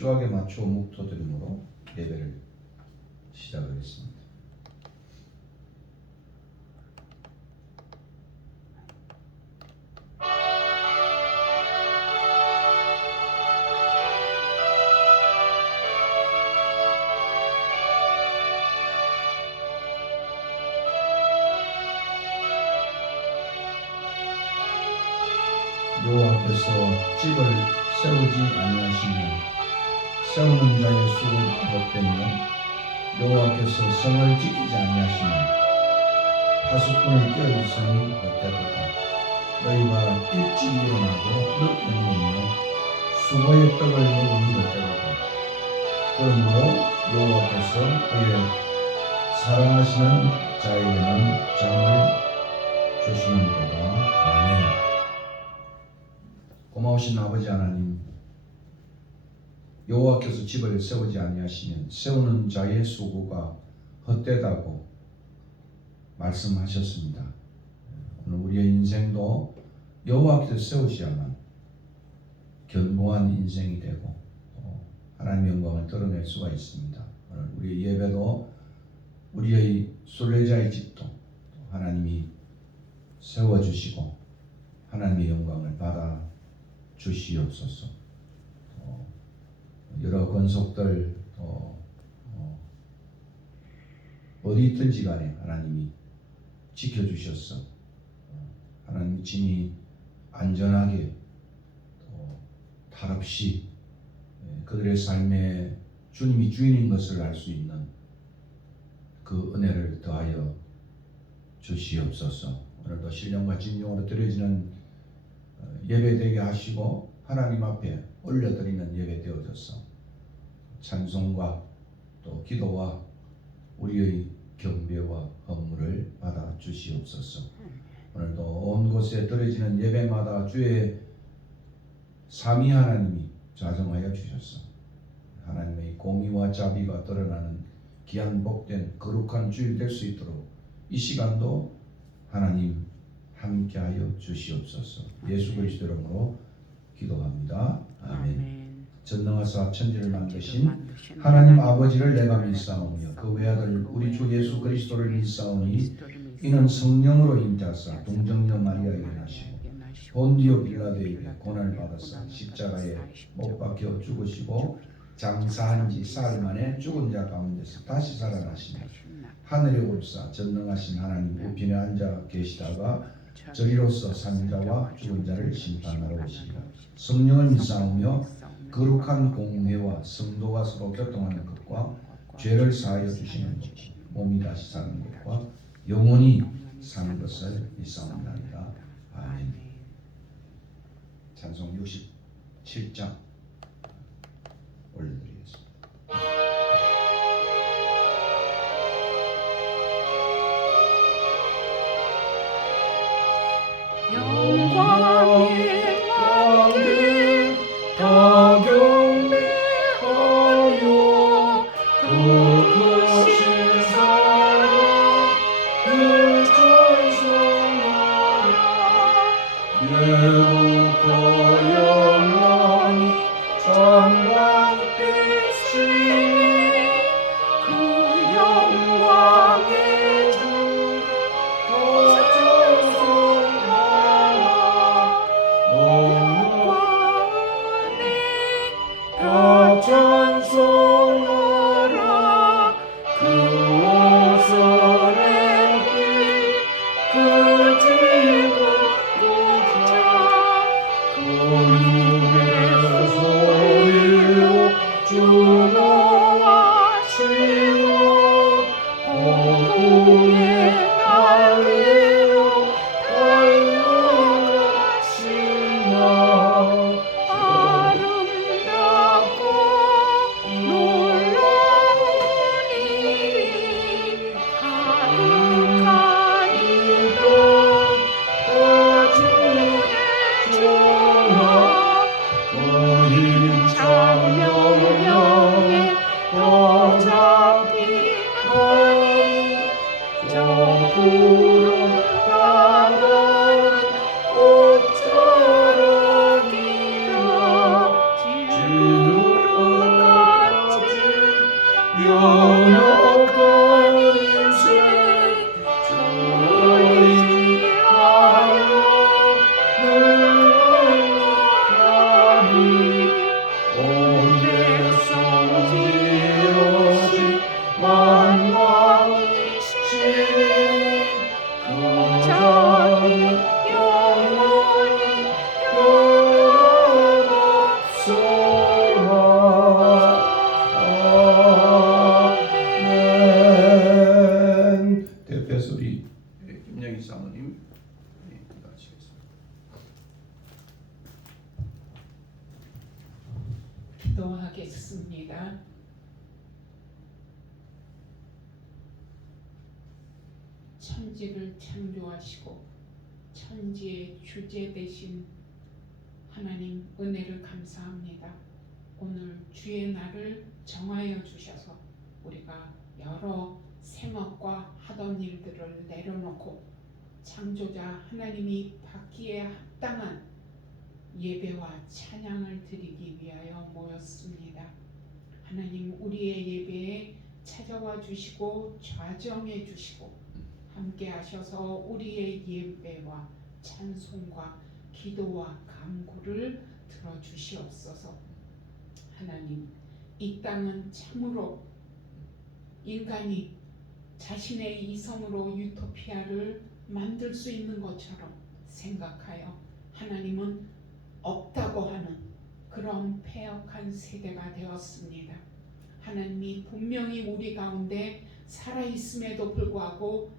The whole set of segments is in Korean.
주악에 맞추어 묵도드림으로 예배를 시작하겠습니다. 여호와께서 집을 세우지 아니하시면 세우는 자의 수고가 헛되며 여호와께서 성을 지키지 아니하시면 파수꾼의 껴있음이 헛되도다. 너희가 일찍 일어나고 늦게 누우며 수고의 떡을 먹음이 헛되도다. 그러므로 여호와께서 그의 사랑하시는 자에게는 잠을 주시는도다. 아멘. 고마우신 아버지 하나님, 여호와께서 집을 세우지 아니하시면 세우는 자의 수고가 헛되다고 말씀하셨습니다. 오늘 우리의 인생도 여호와께서 세우셔야만 견고한 인생이 되고 하나님의 영광을 드러낼 수가 있습니다. 오늘 우리의 예배도 우리의 순례자의 집도 하나님이 세워주시고 하나님의 영광을 받아 주시옵소서. 여러 권속들 어디 있든지 간에 하나님이 지켜주셔서 하나님 친히 안전하게 탈 없이 그들의 삶에 주님이 주인인 것을 알 수 있는 그 은혜를 더하여 주시옵소서. 오늘도 신령과 진정으로 드려지는 예배되게 하시고 하나님 앞에 올려드리는 예배 되어져서 찬송과 또 기도와 우리의 경배와 헌물을 받아 주시옵소서. 오늘도 온 곳에 드려지는 예배마다 주의 삼위 하나님이 자정하여 주셔서 하나님의 공의와 자비가 드러나는 귀한 복된 거룩한 주일 될 수 있도록 이 시간도 하나님 함께하여 주시옵소서. 예수 그리스도 이름으로 기도합니다. 아멘. 전능하사 천지를 만드신 하나님 아버지를 내가 믿사오며 그 외아들 우리 주 예수 그리스도를 믿사오니 이는 성령으로 임자사 동정녀 마리아에게 나시고 본디오 빌라도에게 고난을 받아서 십자가에 못 박혀 죽으시고 장사한 지 사흘 만에 죽은 자 가운데서 다시 살아나시며 하늘에 오르사 전능하신 하나님 우편에 앉아 계시다가 저리로서 산 자와 죽은 자를 심판하러 오시리라. 성령을 믿사오며 거룩한 공회와 성도가 서로 교통하는 것과 죄를 사하여 주시는 것, 몸이 다시 사는 것과 영원히 사는 것을 믿사옵나이다. 아멘. 찬송 67장 올려드리겠습니다. 영광의 왕께 다 경배하여 그것이 사랑 늘 찬송하라. 예부터 영원히 장관되시니 그 영광의 주를 찬송하라. 그 오선의 길, 그 지극 고자, 그 누의 소리로 주노하시고 오후에 날리로 달려가신다. 아름답고 연약한 인생 저희하여 늙어가니 온 백성 지으신 만왕이신 그 자는 영원히 변함없소라. 아멘. 대표소리 김영희 사모님 기도하시겠습니다. 기도하겠습니다. 천지를 창조하시고 천지의 주제 되신 하나님 은혜를 감사합니다. 오늘 주의 날을 정하여 주셔서 우리가 여러 생업과 하던 일들을 내려놓고 창조자 하나님이 받기에 합당한 예배와 찬양을 드리기 위하여 모였습니다. 하나님 우리의 예배에 찾아와 주시고 좌정해 주시고 함께 하셔서 우리의 예배와 찬송과 기도와 간구를 들어주시옵소서. 하나님 이 땅은 참으로 인간이 자신의 이성으로 유토피아를 만들 수 있는 것처럼 생각하여 하나님은 없다고 하는 그런 패역한 세대가 되었습니다. 하나님이 분명히 우리 가운데 살아있음에도 불구하고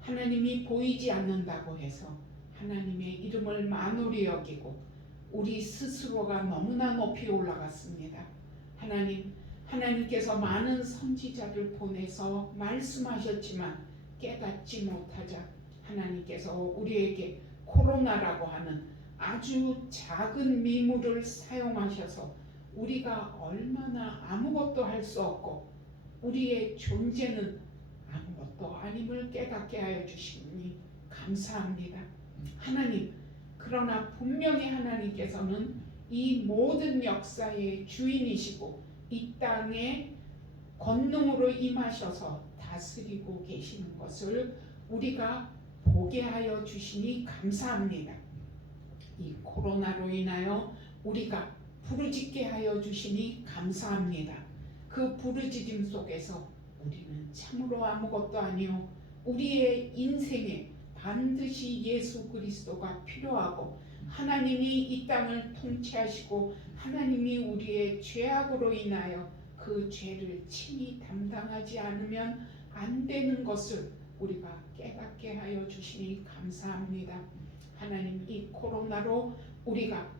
하나님이 보이지 않는다고 해서 하나님의 이름을 만홀히 여기고 우리 스스로가 너무나 높이 올라갔습니다. 하나님께서 많은 선지자를 보내서 말씀하셨지만 깨닫지 못하자 하나님께서 우리에게 코로나라고 하는 아주 작은 미물을 사용하셔서 우리가 얼마나 아무것도 할 수 없고 우리의 존재는 아무것도 아님을 깨닫게 하여 주시니 감사합니다. 하나님, 그러나 분명히 하나님께서는 이 모든 역사의 주인이시고 이 땅에 권능으로 임하셔서 다스리고 계시는 것을 우리가 보게 하여 주시니 감사합니다. 이 코로나로 인하여 우리가 부르짖게 하여 주시니 감사합니다. 그 부르짖음 속에서 우리는 참으로 아무것도 아니요 우리의 인생에 반드시 예수 그리스도가 필요하고 하나님이 이 땅을 통치하시고 하나님이 우리의 죄악으로 인하여 그 죄를 친히 담당하지 않으면 안 되는 것을 우리가 깨닫게 하여 주시니 감사합니다. 하나님, 이 코로나로 우리가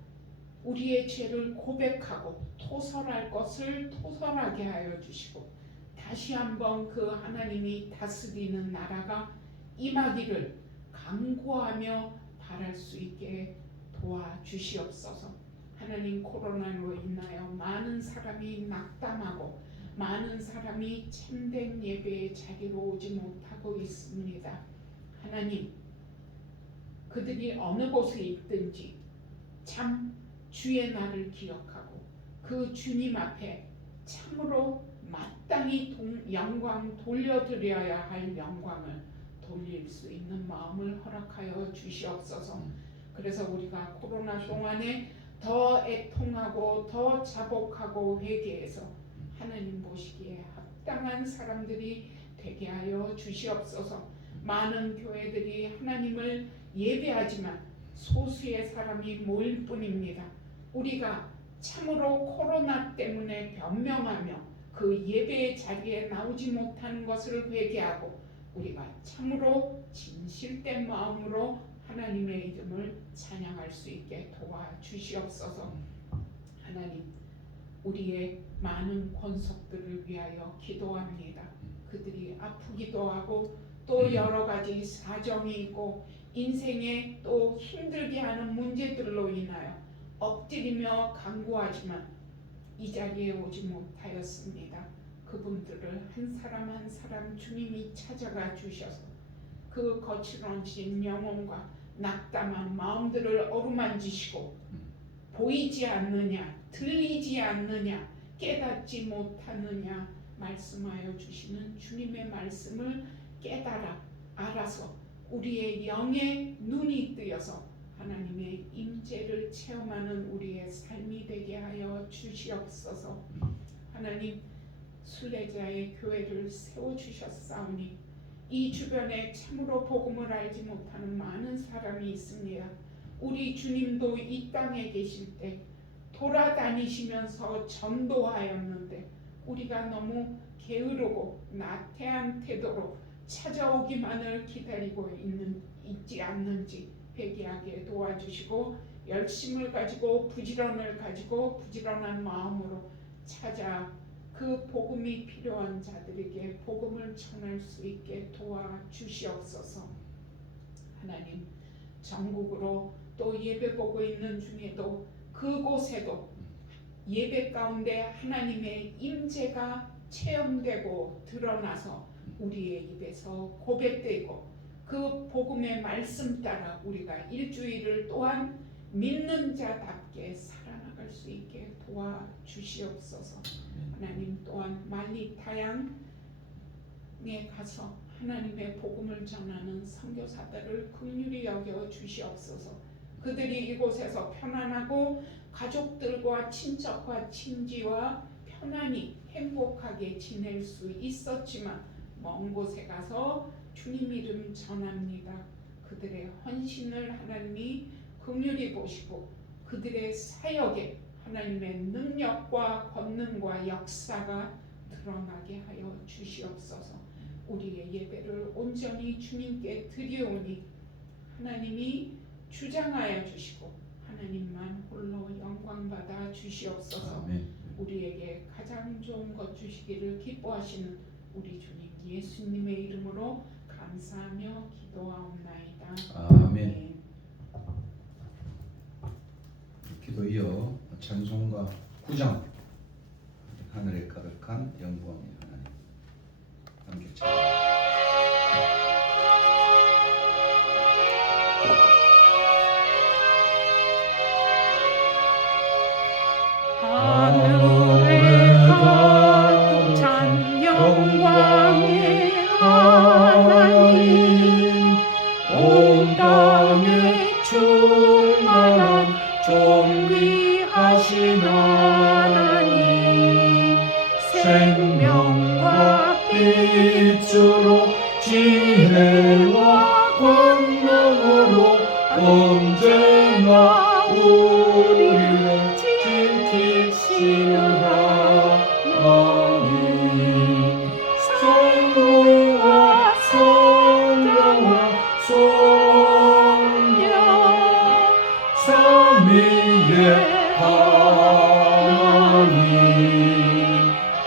우리의 죄를 고백하고 토설할 것을 토설하게 하여 주시고 다시 한번 그 하나님이 다스리는 나라가 임하기를 간구하며 바랄 수 있게 도와주시옵소서. 하나님, 코로나로 인하여 많은 사람이 낙담하고 많은 사람이 참된 예배의 자리로 오지 못하고 있습니다. 하나님, 그들이 어느 곳에 있든지 참 주의 날을 기억하고 그 주님 앞에 참으로 마땅히 영광 돌려드려야 할 영광을 돌릴 수 있는 마음을 허락하여 주시옵소서. 그래서 우리가 코로나 동안에 더 애통하고 더 자복하고 회개해서 하나님 보시기에 합당한 사람들이 되게 하여 주시옵소서. 많은 교회들이 하나님을 예배하지만 소수의 사람이 모일 뿐입니다. 우리가 참으로 코로나 때문에 변명하며 그 예배의 자리에 나오지 못하는 것을 회개하고 우리가 참으로 진실된 마음으로 하나님의 이름을 찬양할 수 있게 도와주시옵소서. 하나님, 우리의 많은 권속들을 위하여 기도합니다. 그들이 아프기도 하고 또 여러 가지 사정이 있고 인생에 또 힘들게 하는 문제들로 인하여 엎드리며 간구하지만 이 자리에 오지 못하였습니다. 그분들을 한 사람 한 사람 주님이 찾아가 주셔서 그 거칠어진 영혼과 낙담한 마음들을 어루만지시고 보이지 않느냐, 들리지 않느냐, 깨닫지 못하느냐 말씀하여 주시는 주님의 말씀을 깨달아 알아서 우리의 영의 눈이 뜨여서 하나님의 임재를 체험하는 우리의 삶이 되게 하여 주시옵소서. 하나님, 순례자의 교회를 세워주셨사오니 이 주변에 참으로 복음을 알지 못하는 많은 사람이 있습니다. 우리 주님도 이 땅에 계실 때 돌아다니시면서 전도하였는데 우리가 너무 게으르고 나태한 태도로 찾아오기만을 기다리고 있지 않는지 회개하게 도와주시고 열심을 가지고 부지런한 마음으로 찾아 그 복음이 필요한 자들에게 복음을 전할 수 있게 도와주시옵소서. 하나님, 전국으로 또 예배 보고 있는 중에도 그곳에도 예배 가운데 하나님의 임재가 체험되고 드러나서 우리의 입에서 고백되고 그 복음의 말씀 따라 우리가 일주일을 또한 믿는 자답게 살아나갈 수 있게 도와주시옵소서. 하나님, 또한 말리타양에 가서 하나님의 복음을 전하는 선교사들을 긍휼히 여겨 주시옵소서. 그들이 이곳에서 편안하고 가족들과 친척과 친지와 편안히 행복하게 지낼 수 있었지만 먼 곳에 가서 주님 이름 전합니다. 그들의 헌신을 하나님이 긍휼히 보시고 그들의 사역에 하나님의 능력과 권능과 역사가 드러나게 하여 주시옵소서. 우리의 예배를 온전히 주님께 드리오니 하나님이 주장하여 주시고 하나님만 홀로 영광받아 주시옵소서. 아멘. 우리에게 가장 좋은 것 주시기를 기뻐하시는 우리 주님 예수님의 이름으로 감사하며 기도하옵나이다. 아멘. 기도 이어 찬송가 9장 하늘에 가득한 영광의 하나님 함께 하늘에 가득 찬 영광의 하나님, 온 땅에 충만한 존귀하신 하나님, 생명과 빛으로 지혜와 권능으로 언제나 우리를 지키시는 하나님, 성부와 성령과 성령 삼위의 하나님,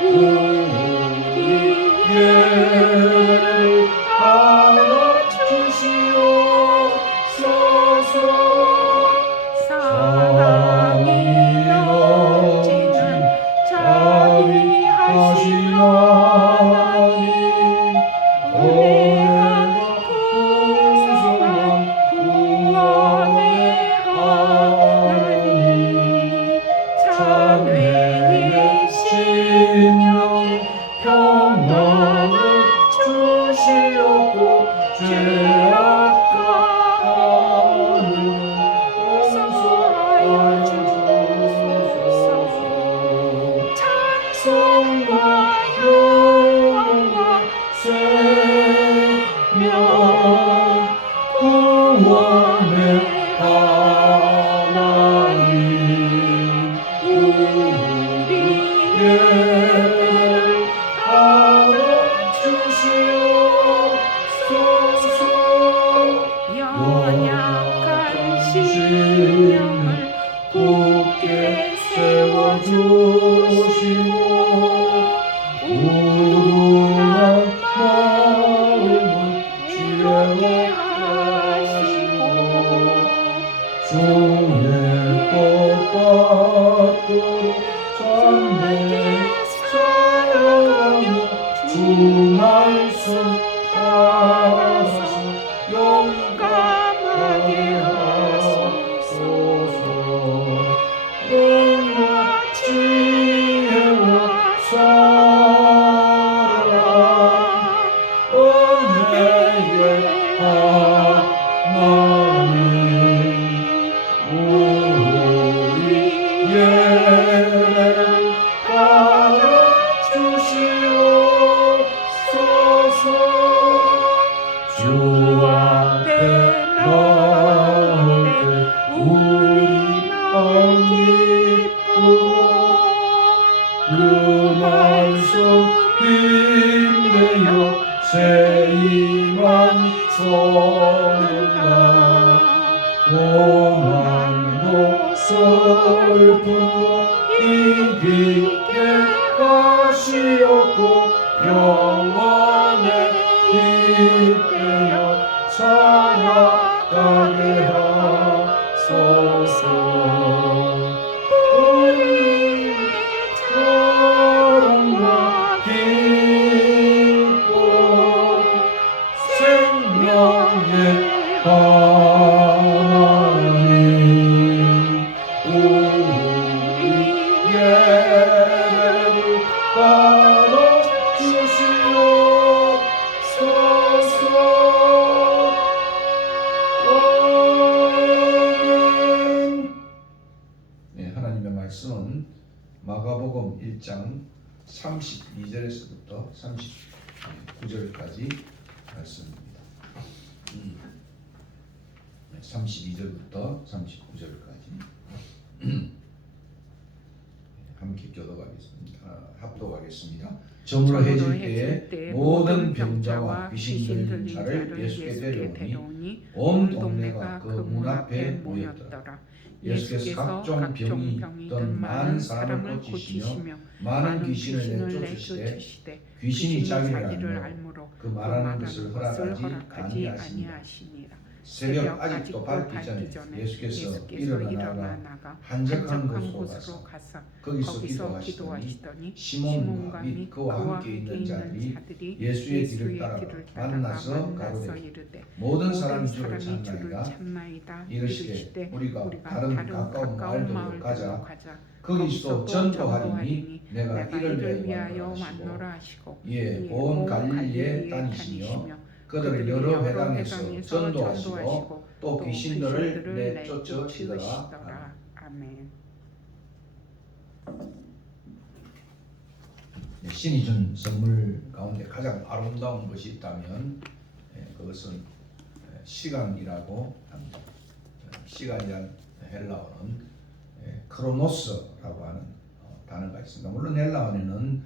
우리를 알아주시옵소서. 사랑이 넘치는 자비하신 하나님, 은혜가 풍성한 구원의 하나님, 자매의 심령에 평안을 주시옵고 죄악과 허물을 용서하여 주소서. 찬송과 영광과 생명 구원의 하나님, 우리 예배를 알아주시옵소서. 연약한 심령을 굳게 세워주시고 우둔한 마음을 지혜롭게 하시고 주의 뜻받도록 참되게 살아가며 주 말씀 따라서 용감하게 하소서. 은혜와 지혜와 사랑 그 말씀 힘내어 새 희망 쏟는다. 고난도 슬픔도 이기게 하시옵고 영원에 기대어 살아가게 하소서. 사랑과 기쁨 생명의 하나님 우리 예배를 받아주시옵소서. 아멘. 네, 하나님의 말씀은 마가복음 1장 32절에서부터 39절까지 말씀입니다. 32절부터 39절까지 함께 합독하겠습니다. 저물어 해질 때에 모든 병자와 귀신 들린 자를 예수께 데려오니 온 동네가 그 문 앞에 모였더라. 예수께서 각종 병이 있던 많은 사람을 고치시며 많은 귀신을 내쫓으시되 귀신이 자기를 알므로 그 말하는 것을 허락하지 아니하시니라. 새벽 아직도 밝기 전에 예수께서 일어나가 한적한 곳으로 가서 거기서 기도하시더니 시몬과 및 그와 함께 있는 자들이 예수의 뒤를 따라 만나서 가로되 모든 사람이 주를 찾나이다. 이르시되 우리가 다른 가까운 마을들로 가자. 거기서 전도하리니 내가 이를 위하여 왔노라 하시고 이에 온 갈릴리에 다니시며 그들을 여러 회당에서 전도하시고 또 귀신들을 내쫓으시더라. 아멘. 신이 준 선물 가운데 가장 아름다운 것이 있다면 그것은 시간이라고 합니다. 시간이란 헬라어는 크로노스라고 하는 단어가 있습니다. 물론 헬라어에는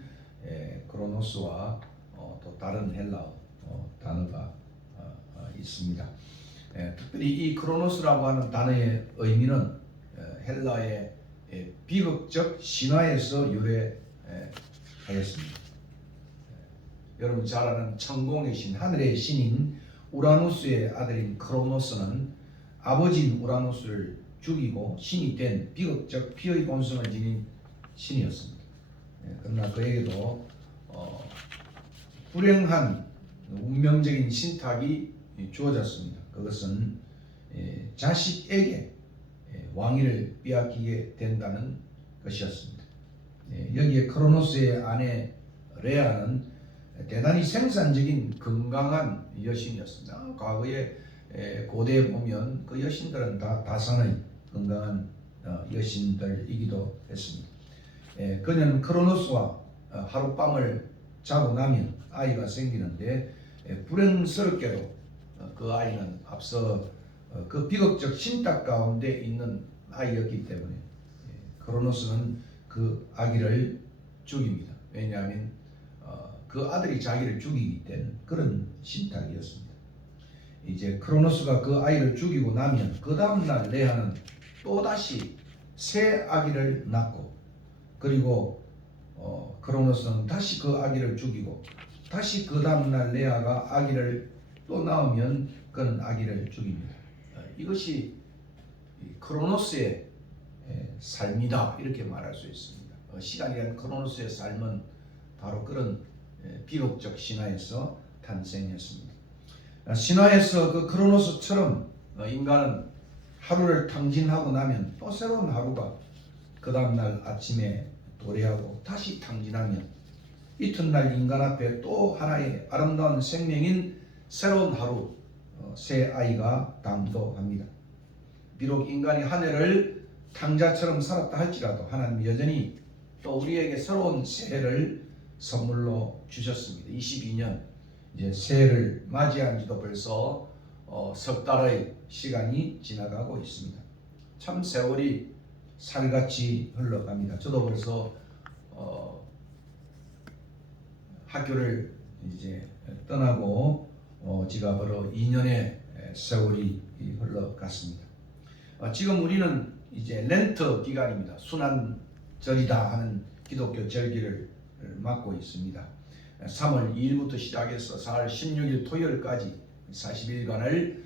크로노스와 또 다른 헬라어 단어가 있습니다. 특별히 이 크로노스라고 하는 단어의 의미는 헬라의 비극적 신화에서 유래하였습니다. 여러분 잘 아는 천공의 신, 하늘의 신인 우라누스의 아들인 크로노스는 아버지인 우라누스를 죽이고 신이 된 비극적 피의 본성을 지닌 신이었습니다. 그러나 그에게도 불행한 운명적인 신탁이 주어졌습니다. 그것은 자식에게 왕위를 빼앗기게 된다는 것이었습니다. 여기에 크로노스의 아내 레아는 대단히 생산적인 건강한 여신이었습니다. 과거에 고대에 보면 그 여신들은 다 다산의 건강한 여신들이기도 했습니다. 그녀는 크로노스와 하룻밤을 자고 나면 아이가 생기는데 불행스럽게도 그 아이는 앞서 그 비극적 신탁 가운데 있는 아이였기 때문에 크로노스는 그 아기를 죽입니다. 왜냐하면 그 아들이 자기를 죽이기 때문에 그런 신탁이었습니다. 이제 크로노스가 그 아이를 죽이고 나면 그 다음날 레아는 또다시 새 아기를 낳고 그리고 크로노스는 다시 그 아기를 죽이고 다시 그 다음날 레아가 아기를 또 낳으면 그는 아기를 죽입니다. 이것이 크로노스의 삶이다 이렇게 말할 수 있습니다. 시간이란 크로노스의 삶은 바로 그런 비극적 신화에서 탄생했습니다. 신화에서 그 크로노스처럼 인간은 하루를 탕진하고 나면 또 새로운 하루가 그 다음날 아침에 도래하고 다시 탕진하면 이튿날 인간 앞에 또 하나의 아름다운 생명인 새로운 하루, 새 아이가 당도합니다. 비록 인간이 한 해를 탕자처럼 살았다 할지라도 하나님 여전히 또 우리에게 새로운 새해를 선물로 주셨습니다. 22년 이제 새해를 맞이한 지도 벌써 석 달의 시간이 지나가고 있습니다. 참 세월이 살같이 흘러갑니다. 저도 벌써 학교를 이제 떠나고 지가 벌어 2년의 세월이 흘러갔습니다. 지금 우리는 이제 렌트 기간입니다. 순환절이다 하는 기독교 절기를 맞고 있습니다. 3월 2일부터 시작해서 4월 16일 토요일까지 40일간을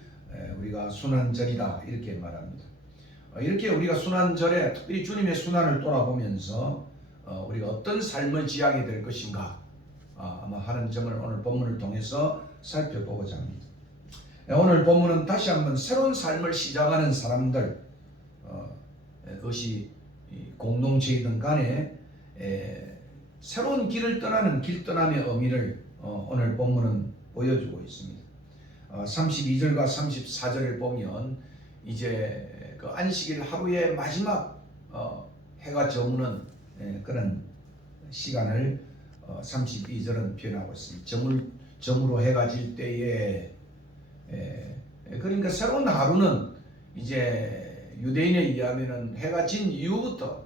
우리가 순환절이다 이렇게 말합니다. 이렇게 우리가 순환절에 특별히 주님의 순환을 돌아보면서 우리가 어떤 삶을 지향하게 될 것인가 아마 하는 점을 오늘 본문을 통해서 살펴보고자 합니다. 오늘 본문은 다시 한번 새로운 삶을 시작하는 사람들, 그것이 공동체이든 간에 새로운 길을 떠나는 길떠남의 의미를 오늘 본문은 보여주고 있습니다. 32절과 34절을 보면 이제 그 안식일 하루의 마지막 해가 저무는 그런 시간을 32절은 표현하고 있습니다. 저무로 해가 질 때에 그러니까 새로운 하루는 이제 유대인에 의하면은 해가 진 이후부터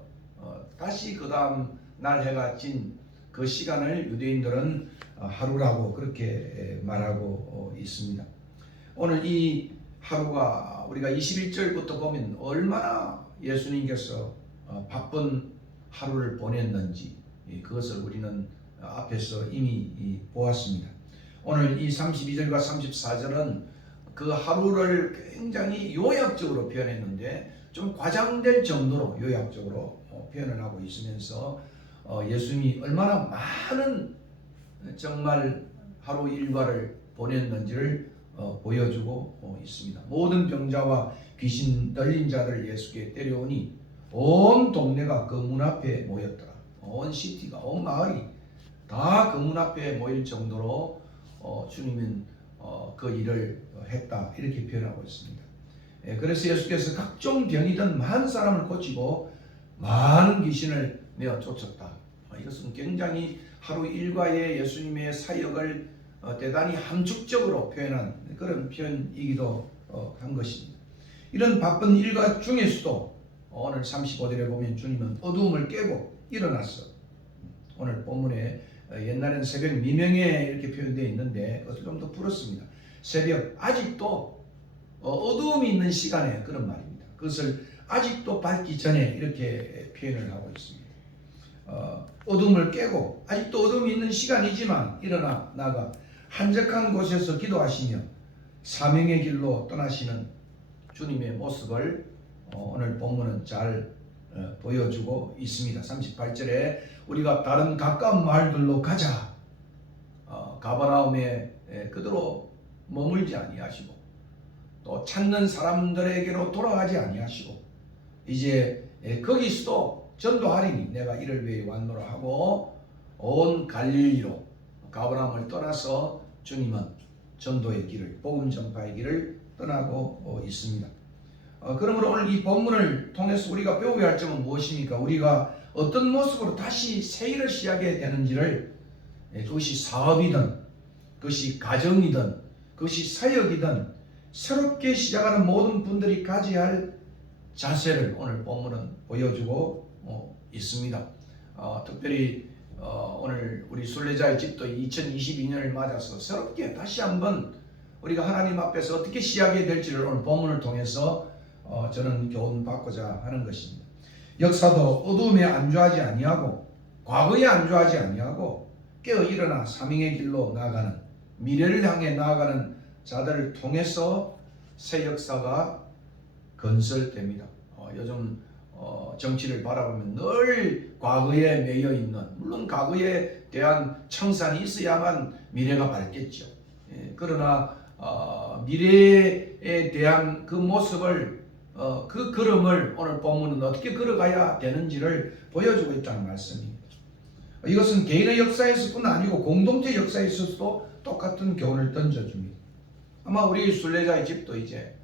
다시 그 다음 날 해가 진 그 시간을 유대인들은 하루라고 그렇게 말하고 있습니다. 오늘 이 하루가 우리가 21절부터 보면 얼마나 예수님께서 바쁜 하루를 보냈는지 그것을 우리는 앞에서 이미 보았습니다. 오늘 이 32절과 34절은 그 하루를 굉장히 요약적으로 표현했는데 좀 과장될 정도로 요약적으로 표현을 하고 있으면서 예수님이 얼마나 많은 정말 하루 일과를 보냈는지를 보여주고 있습니다. 모든 병자와 귀신 들린 자들 예수께 데려오니 온 동네가 그 문 앞에 모였더라. 온 시티가 온 마을이 다 그 문 앞에 모일 정도로 주님은 그 일을 했다 이렇게 표현하고 있습니다. 그래서 예수께서 각종 병이든 많은 사람을 고치고 많은 귀신을 내어 쫓았다. 이것은 굉장히 하루 일과의 예수님의 사역을 대단히 함축적으로 표현한 그런 표현이기도 한 것입니다. 이런 바쁜 일과 중에서도 오늘 35절에 보면 주님은 어두움을 깨고 일어났어. 오늘 본문에 옛날에는 새벽 미명에 이렇게 표현되어 있는데 그것을 좀 더 풀었습니다. 새벽 아직도 어두움이 있는 시간에 그런 말입니다. 그것을 아직도 밝기 전에 이렇게 표현을 하고 있습니다. 어둠을 깨고 아직도 어둠이 있는 시간이지만 일어나 나가 한적한 곳에서 기도하시며 사명의 길로 떠나시는 주님의 모습을 오늘 본문은 잘 보여주고 있습니다. 38절에 우리가 다른 가까운 마을들로 가자. 가버나움에 그대로 머물지 아니하시고 또 찾는 사람들에게로 돌아가지 아니하시고 이제 거기서도 전도하리니 내가 이를 위해 왔노라 하고 온 갈릴리로 가버나움을 떠나서 주님은 전도의 길을 복음 전파의 길을 떠나고 있습니다. 그러므로 오늘 이 본문을 통해서 우리가 배워야 할 점은 무엇입니까? 우리가 어떤 모습으로 다시 새 일을 시작해야 되는지를 그것이 사업이든 그것이 가정이든 그것이 사역이든 새롭게 시작하는 모든 분들이 가져야 할 자세를 오늘 본문은 보여주고 있습니다. 특별히 오늘 우리 순례자의 집도 2022년을 맞아서 새롭게 다시 한번 우리가 하나님 앞에서 어떻게 시작해야 될지를 오늘 본문을 통해서 저는 교훈받고자 하는 것입니다. 역사도 어두움에 안주하지 아니하고 과거에 안주하지 아니하고 깨어 일어나 사명의 길로 나아가는 미래를 향해 나아가는 자들을 통해서 새 역사가 건설됩니다. 요즘 정치를 바라보면 늘 과거에 매여 있는 물론 과거에 대한 청산이 있어야만 미래가 밝겠죠. 그러나 미래에 대한 그 모습을 그 걸음을 오늘 본문은 어떻게 걸어가야 되는지를 보여주고 있다는 말씀입니다. 이것은 개인의 역사에서뿐 아니고 공동체 역사에서도 똑같은 교훈을 던져줍니다. 아마 우리 순례자의 집도 이제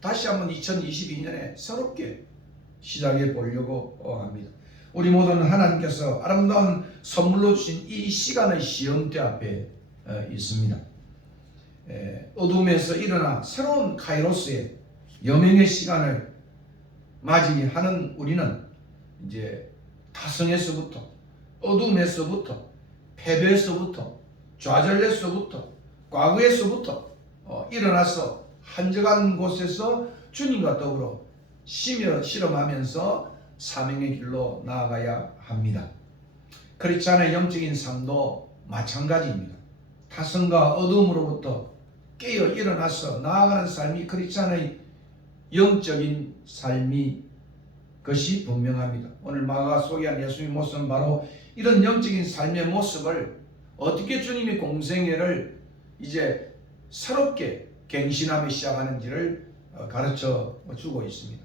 다시 한번 2022년에 새롭게 시작해 보려고 합니다. 우리 모두는 하나님께서 아름다운 선물로 주신 이 시간의 시험대 앞에 있습니다. 어둠에서 일어나 새로운 카이로스의 여명의 시간을 맞이하는 우리는 이제 타성에서부터 어둠에서부터 패배에서부터, 좌절에서부터, 과거에서부터 일어나서 한적한 곳에서 주님과 더불어 쉬며 실험하면서 사명의 길로 나아가야 합니다. 크리스찬의 영적인 삶도 마찬가지입니다. 타성과 어두움으로부터 깨어 일어나서 나아가는 삶이 크리스찬의 영적인 삶이 것이 분명합니다. 오늘 마가가 소개한 예수님의 모습은 바로 이런 영적인 삶의 모습을 어떻게 주님의 공생애를 이제 새롭게 갱신하며 시작하는지를 가르쳐 주고 있습니다.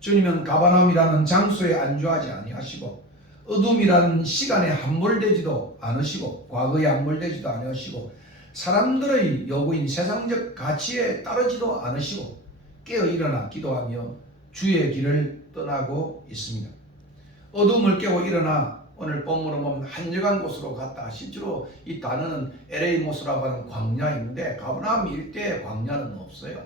주님은 가버나움이라는 장소에 안주하지 아니하시고 어둠이라는 시간에 함몰되지도 않으시고 과거에 함몰되지도 않으시고 사람들의 요구인 세상적 가치에 따르지도 않으시고 깨어 일어나 기도하며 주의 길을 떠나고 있습니다. 어둠을 깨고 일어나 오늘 본문을 보면 한적한 곳으로 갔다. 실제로 이 단어는 에레이모스라고 하는 광야인데 가버나움 일대에 광야는 없어요.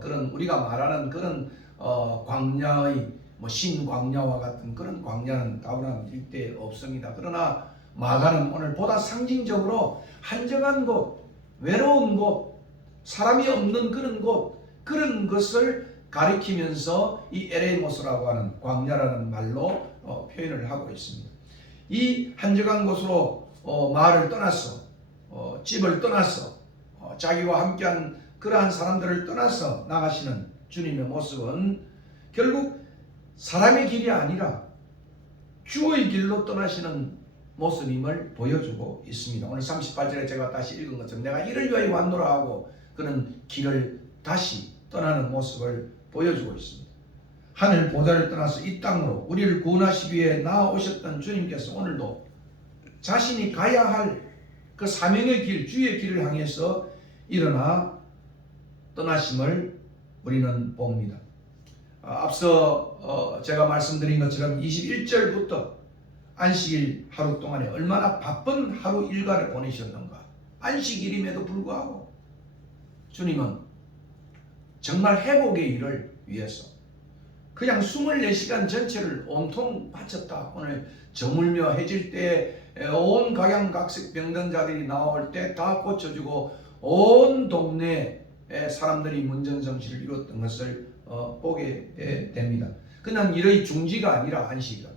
그런 우리가 말하는 그런 광야의 신광야와 같은 그런 광야는 가버나움 일대에 없습니다. 그러나 마가는 오늘 보다 상징적으로 한적한 곳, 외로운 곳, 사람이 없는 그런 곳, 그런 것을 가리키면서 이 에레이모스라고 하는 광야라는 말로 표현을 하고 있습니다. 이 한적한 곳으로 마을을 떠나서 집을 떠나서 자기와 함께한 그러한 사람들을 떠나서 나가시는 주님의 모습은 결국 사람의 길이 아니라 주의 길로 떠나시는 모습임을 보여주고 있습니다. 오늘 38절에 제가 다시 읽은 것처럼 내가 이를 위하여 왔노라 하고 그는 길을 다시 떠나는 모습을 보여주고 있습니다. 하늘 보좌를 떠나서 이 땅으로 우리를 구원하시기 위해 나아오셨던 주님께서 오늘도 자신이 가야 할 그 사명의 길, 주의 길을 향해서 일어나 떠나심을 우리는 봅니다. 앞서 제가 말씀드린 것처럼 21절부터 안식일 하루 동안에 얼마나 바쁜 하루 일과를 보내셨는가. 안식일임에도 불구하고 주님은 정말 회복의 일을 위해서 그냥 24시간 전체를 온통 바쳤다. 오늘 저물며 해질 때 온 각양각색 병든 자들이 나올 때 다 고쳐주고 온 동네에 사람들이 문전성시를 이뤘던 것을 보게 됩니다. 그냥 일의 중지가 아니라 안식일은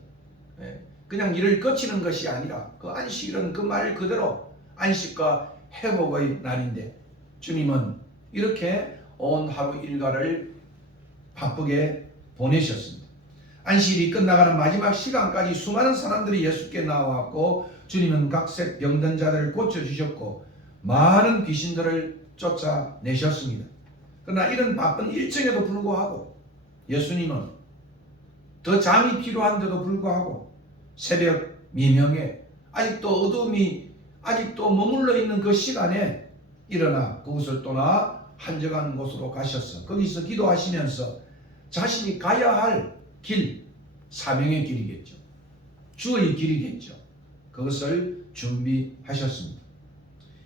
그냥 일을 거치는 것이 아니라 그 안식일은 그 말 그대로 안식과 회복의 날인데 주님은 이렇게 온 하루 일과를 바쁘게 보내셨습니다. 안식일이 끝나가는 마지막 시간까지 수많은 사람들이 예수께 나와왔고 주님은 각색 병든 자들을 고쳐주셨고 많은 귀신들을 쫓아내셨습니다. 그러나 이런 바쁜 일정에도 불구하고 예수님은 더 잠이 필요한데도 불구하고 새벽 미명에 아직도 어둠이 아직도 머물러 있는 그 시간에 일어나 그곳을 떠나 한적한 곳으로 가셔서 거기서 기도하시면서 자신이 가야 할 길, 사명의 길이겠죠. 주의 길이겠죠. 그것을 준비하셨습니다.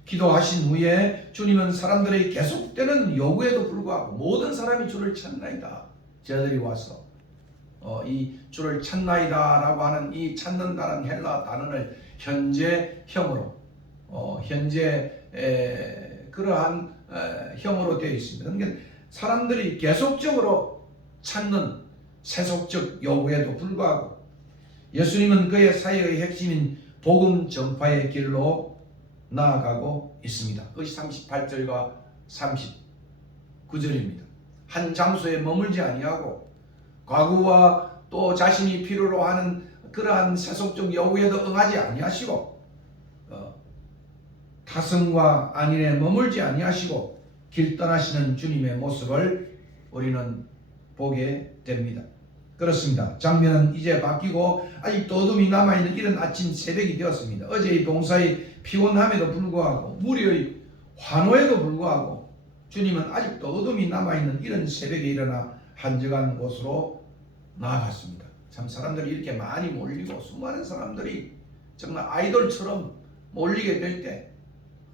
기도하신 후에 주님은 사람들의 계속되는 요구에도 불구하고 모든 사람이 주를 찾나이다. 저들이 와서 이 주를 찾나이다 라고 하는 이 찾는다는 헬라 단어를 현재형으로 그러한 형으로 되어 있습니다. 그러니까 사람들이 계속적으로 찾는 세속적 요구에도 불구하고 예수님은 그의 사역의 핵심인 복음 전파의 길로 나아가고 있습니다. 그것이 38절과 39절입니다. 한 장소에 머물지 아니하고 과거와 또 자신이 필요로 하는 그러한 세속적 요구에도 응하지 아니하시고 타성과 안일에 머물지 아니하시고 길 떠나시는 주님의 모습을 우리는 보게 됩니다. 그렇습니다. 장면은 이제 바뀌고 아직도 어둠이 남아있는 이른 아침 새벽이 되었습니다. 어제의 봉사의 피곤함에도 불구하고 무리의 환호에도 불구하고 주님은 아직도 어둠이 남아있는 이른 새벽에 일어나 한적한 곳으로 나아갔습니다. 참 사람들이 이렇게 많이 몰리고 수많은 사람들이 정말 아이돌처럼 몰리게 될 때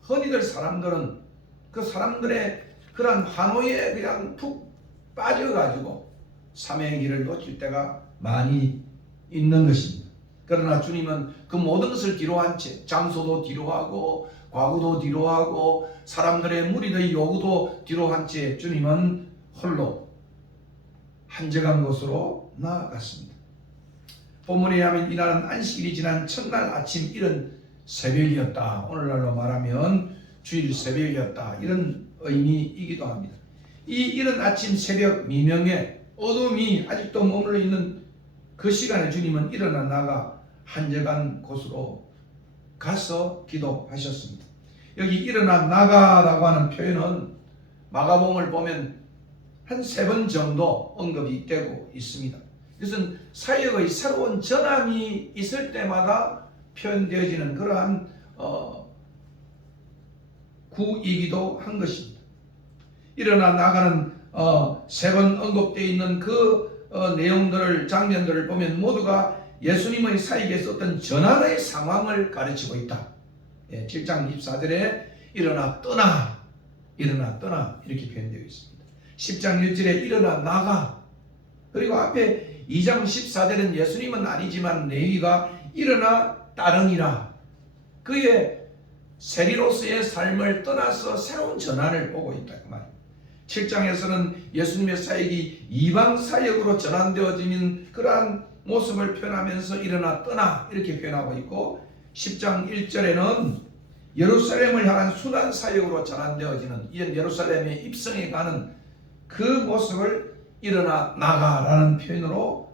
흔히들 사람들은 그 사람들의 그런 환호에 그냥 푹 빠져가지고 사명의 길을 놓칠 때가 많이 있는 것입니다. 그러나 주님은 그 모든 것을 뒤로한 채 장소도 뒤로하고 과거도 뒤로하고 사람들의 무리의 요구도 뒤로한 채 주님은 홀로 한적한 곳으로 나아갔습니다. 본문에 의하면 이날은 안식일이 지난 첫날 아침 이른 새벽이었다. 오늘날로 말하면 주일 새벽이었다. 이런 의미이기도 합니다. 이 이른 아침 새벽 미명에 어둠이 아직도 머물러 있는 그 시간에 주님은 일어나 나가 한적한 곳으로 가서 기도하셨습니다. 여기 일어나 나가라고 하는 표현은 마가복음을 보면 한 3번 정도 언급이 되고 있습니다. 이것은 사역의 새로운 전환이 있을 때마다 표현되어지는 그러한 구이기도 한 것입니다. 일어나 나가는 3번 언급되어 있는 그 내용들을 장면들을 보면 모두가 예수님의 사역에서 어떤 전환의 상황을 가르치고 있다. 7장 24절에 일어나 떠나 이렇게 표현되어 있습니다. 10장 1절에 일어나 나가, 그리고 앞에 2장 14절은 예수님은 아니지만 레위가 일어나 따르니라, 그의 세리로서의 삶을 떠나서 새로운 전환을 보고 있다 그 말입니다. 7장에서는 예수님의 사역이 이방 사역으로 전환되어지는 그러한 모습을 표현하면서 일어나 떠나 이렇게 표현하고 있고, 10장 1절에는 예루살렘을 향한 순환 사역으로 전환되어지는 예루살렘에 입성해 가는 그 모습을 일어나 나가라는 표현으로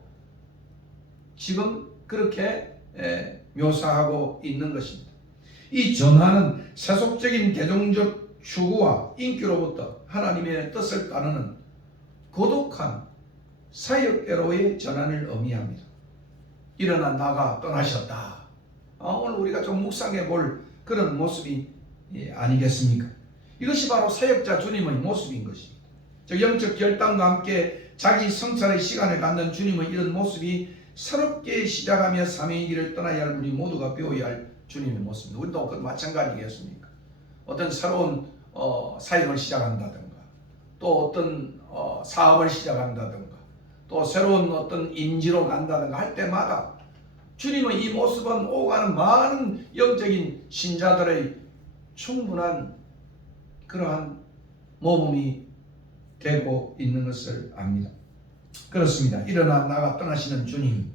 지금 그렇게 묘사하고 있는 것입니다. 이 전환은 세속적인 대종적 추구와 인기로부터 하나님의 뜻을 따르는 고독한 사역대로의 전환을 의미합니다. 일어나 나가 떠나셨다. 오늘 우리가 좀 묵상해 볼 그런 모습이 아니겠습니까? 이것이 바로 사역자 주님의 모습인 것입니다. 즉 영적 결단과 함께 자기 성찰의 시간을 갖는 주님의 이런 모습이 새롭게 시작하며 사명의 길을 떠나야 할 우리 모두가 배워야 할 주님의 모습입니다. 우리도 그 마찬가지겠습니까? 어떤 새로운 사역을 시작한다든가, 또 어떤 사업을 시작한다든가, 또 새로운 어떤 임지로 간다든가 할 때마다 주님의 이 모습은 오가는 많은 영적인 신자들의 충분한 그러한 모범이 되고 있는 것을 압니다. 그렇습니다. 일어나 나가 떠나시는 주님,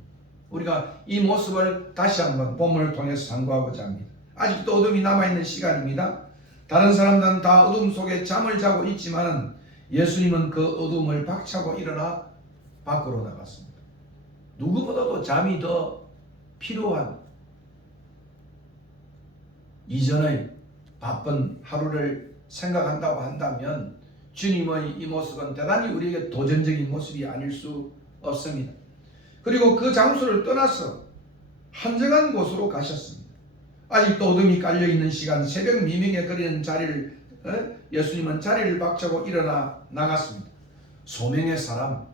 우리가 이 모습을 다시 한번 본문을 통해서 상고하고자 합니다. 아직도 어둠이 남아있는 시간입니다. 다른 사람들은 다 어둠 속에 잠을 자고 있지만 예수님은 그 어둠을 박차고 일어나 밖으로 나갔습니다. 누구보다도 잠이 더 필요한 이전의 바쁜 하루를 생각한다고 한다면 주님의 이 모습은 대단히 우리에게 도전적인 모습이 아닐 수 없습니다. 그리고 그 장소를 떠나서 한적한 곳으로 가셨습니다. 아직도 어둠이 깔려있는 시간, 새벽 미명에 거리는 자리를 예수님은 자리를 박차고 일어나 나갔습니다. 소명의 사람,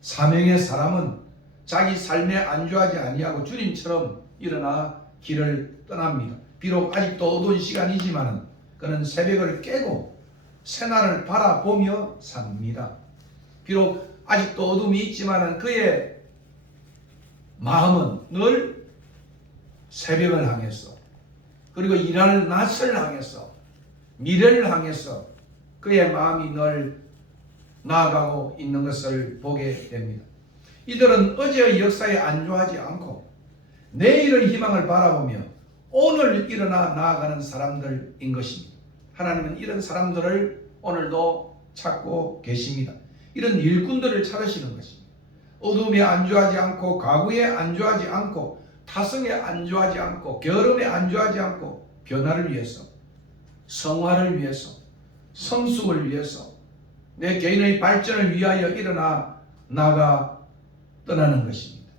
사명의 사람은 자기 삶에 안주하지 아니하고 주님처럼 일어나 길을 떠납니다. 비록 아직도 어두운 시간이지만 그는 새벽을 깨고 새날을 바라보며 삽니다. 비록 아직도 어둠이 있지만 그의 마음은 늘 새벽을 향해서, 그리고 일할 낮을 향해서, 미래를 향해서 그의 마음이 늘 나아가고 있는 것을 보게 됩니다. 이들은 어제의 역사에 안주하지 않고 내일의 희망을 바라보며 오늘 일어나 나아가는 사람들인 것입니다. 하나님은 이런 사람들을 오늘도 찾고 계십니다. 이런 일꾼들을 찾으시는 것입니다. 어둠에 안주하지 않고, 가구에 안주하지 않고, 타성에 안주하지 않고, 게으름에 안주하지 않고, 변화를 위해서, 성화를 위해서, 성숙을 위해서, 내 개인의 발전을 위하여 일어나 나가 떠나는 것입니다.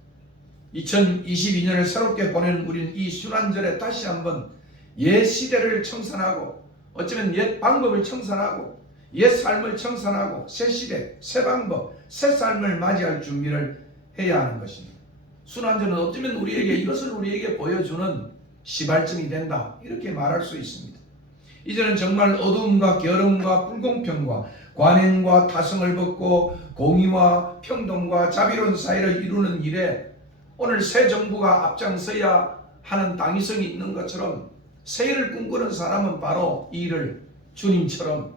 2022년을 새롭게 보내는 우리는 이 순환절에 다시 한번 옛 시대를 청산하고, 어쩌면 옛 방법을 청산하고, 옛 삶을 청산하고, 새 시대, 새 방법, 새 삶을 맞이할 준비를 해야 하는 것입니다. 순환절은 어쩌면 이것을 우리에게 보여주는 시발점이 된다, 이렇게 말할 수 있습니다. 이제는 정말 어두움과 게으름과 불공평과 관행과 타성을 벗고 공의와 평등과 자비로운 사회를 이루는 일에 오늘 새 정부가 앞장서야 하는 당위성이 있는 것처럼 새 일을 꿈꾸는 사람은 바로 이 일을 주님처럼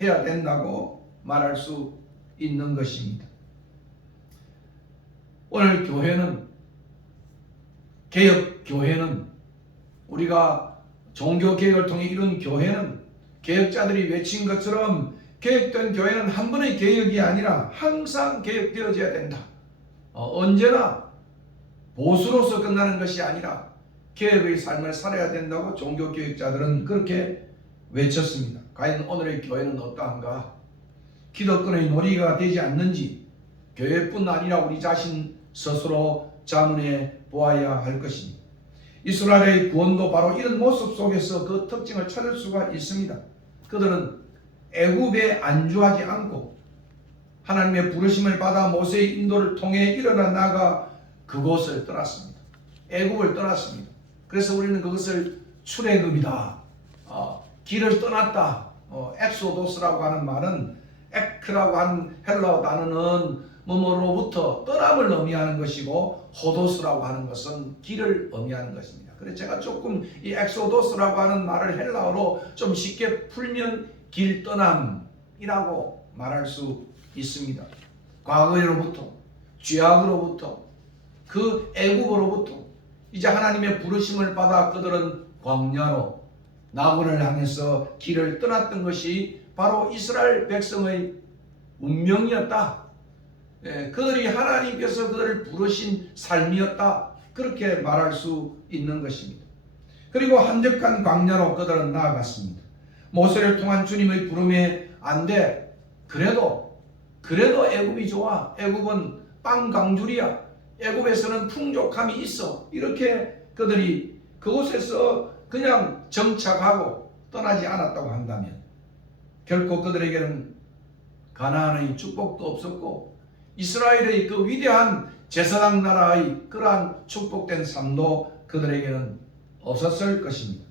해야 된다고 말할 수 있는 것입니다. 오늘 교회는, 개혁교회는, 우리가 종교개혁을 통해 이룬 교회는 개혁자들이 외친 것처럼 개혁된 교회는 한 번의 개혁이 아니라 항상 개혁되어져야 된다. 언제나 보수로서 끝나는 것이 아니라 개혁의 삶을 살아야 된다고 종교개혁자들은 그렇게 외쳤습니다. 과연 오늘의 교회는 어떠한가? 기득권의 놀이가 되지 않는지 교회뿐 아니라 우리 자신 스스로 자문해 보아야 할 것입니다. 이스라엘의 구원도 바로 이런 모습 속에서 그 특징을 찾을 수가 있습니다. 그들은 애굽에 안주하지 않고 하나님의 부르심을 받아 모세의 인도를 통해 일어나 나가 그곳을 떠났습니다. 애굽을 떠났습니다. 그래서 우리는 그것을 출애굽이다, 길을 떠났다. 엑소도스라고 하는 말은 에크라고 하는 헬라어 단어는 뭐뭐로부터 떠남을 의미하는 것이고 호도스라고 하는 것은 길을 의미하는 것입니다. 그래서 제가 조금 이 엑소도스라고 하는 말을 헬라어로 좀 쉽게 풀면 길 떠남이라고 말할 수 있습니다. 과거로부터, 죄악으로부터, 그 애국으로부터 이제 하나님의 부르심을 받아 그들은 광야로 나군을 향해서 길을 떠났던 것이 바로 이스라엘 백성의 운명이었다. 그들이 하나님께서 그들을 부르신 삶이었다. 그렇게 말할 수 있는 것입니다. 그리고 한적한 광야로 그들은 나아갔습니다. 모세를 통한 주님의 부름에 안 돼. 그래도 애굽이 좋아. 애굽은 빵 강줄이야. 애굽에서는 풍족함이 있어. 이렇게 그들이 그곳에서 그냥 정착하고 떠나지 않았다고 한다면 결코 그들에게는 가나안의 축복도 없었고 이스라엘의 그 위대한 제사장 나라의 그러한 축복된 삶도 그들에게는 없었을 것입니다.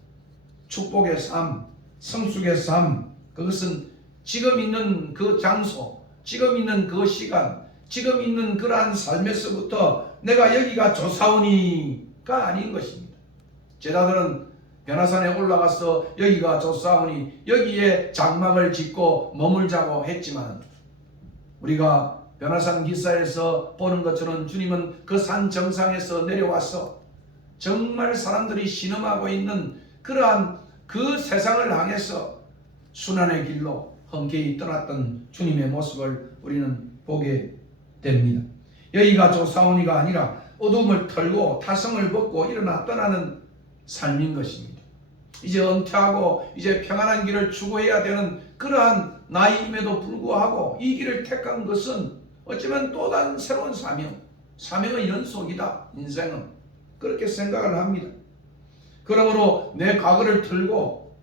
축복의 삶, 성숙의 삶, 그것은 지금 있는 그 장소, 지금 있는 그 시간, 지금 있는 그러한 삶에서부터 내가 여기가 좋사오니가 아닌 것입니다. 제자들은 변화산에 올라가서 여기가 좋사오니 여기에 장막을 짓고 머물자고 했지만 우리가 변화산 기사에서 보는 것처럼 주님은 그 산 정상에서 내려와서 정말 사람들이 신음하고 있는 그러한 그 세상을 향해서 순환의 길로 흔쾌히 떠났던 주님의 모습을 우리는 보게 됩니다. 여기가 좋사오니가 아니라 어둠을 털고 타성을 벗고 일어나 떠나는 삶인 것입니다. 이제 은퇴하고 이제 평안한 길을 추구해야 되는 그러한 나이임에도 불구하고 이 길을 택한 것은 어쩌면 또 다른 새로운 사명의 연속이다. 인생은 그렇게 생각을 합니다. 그러므로 내 과거를 틀고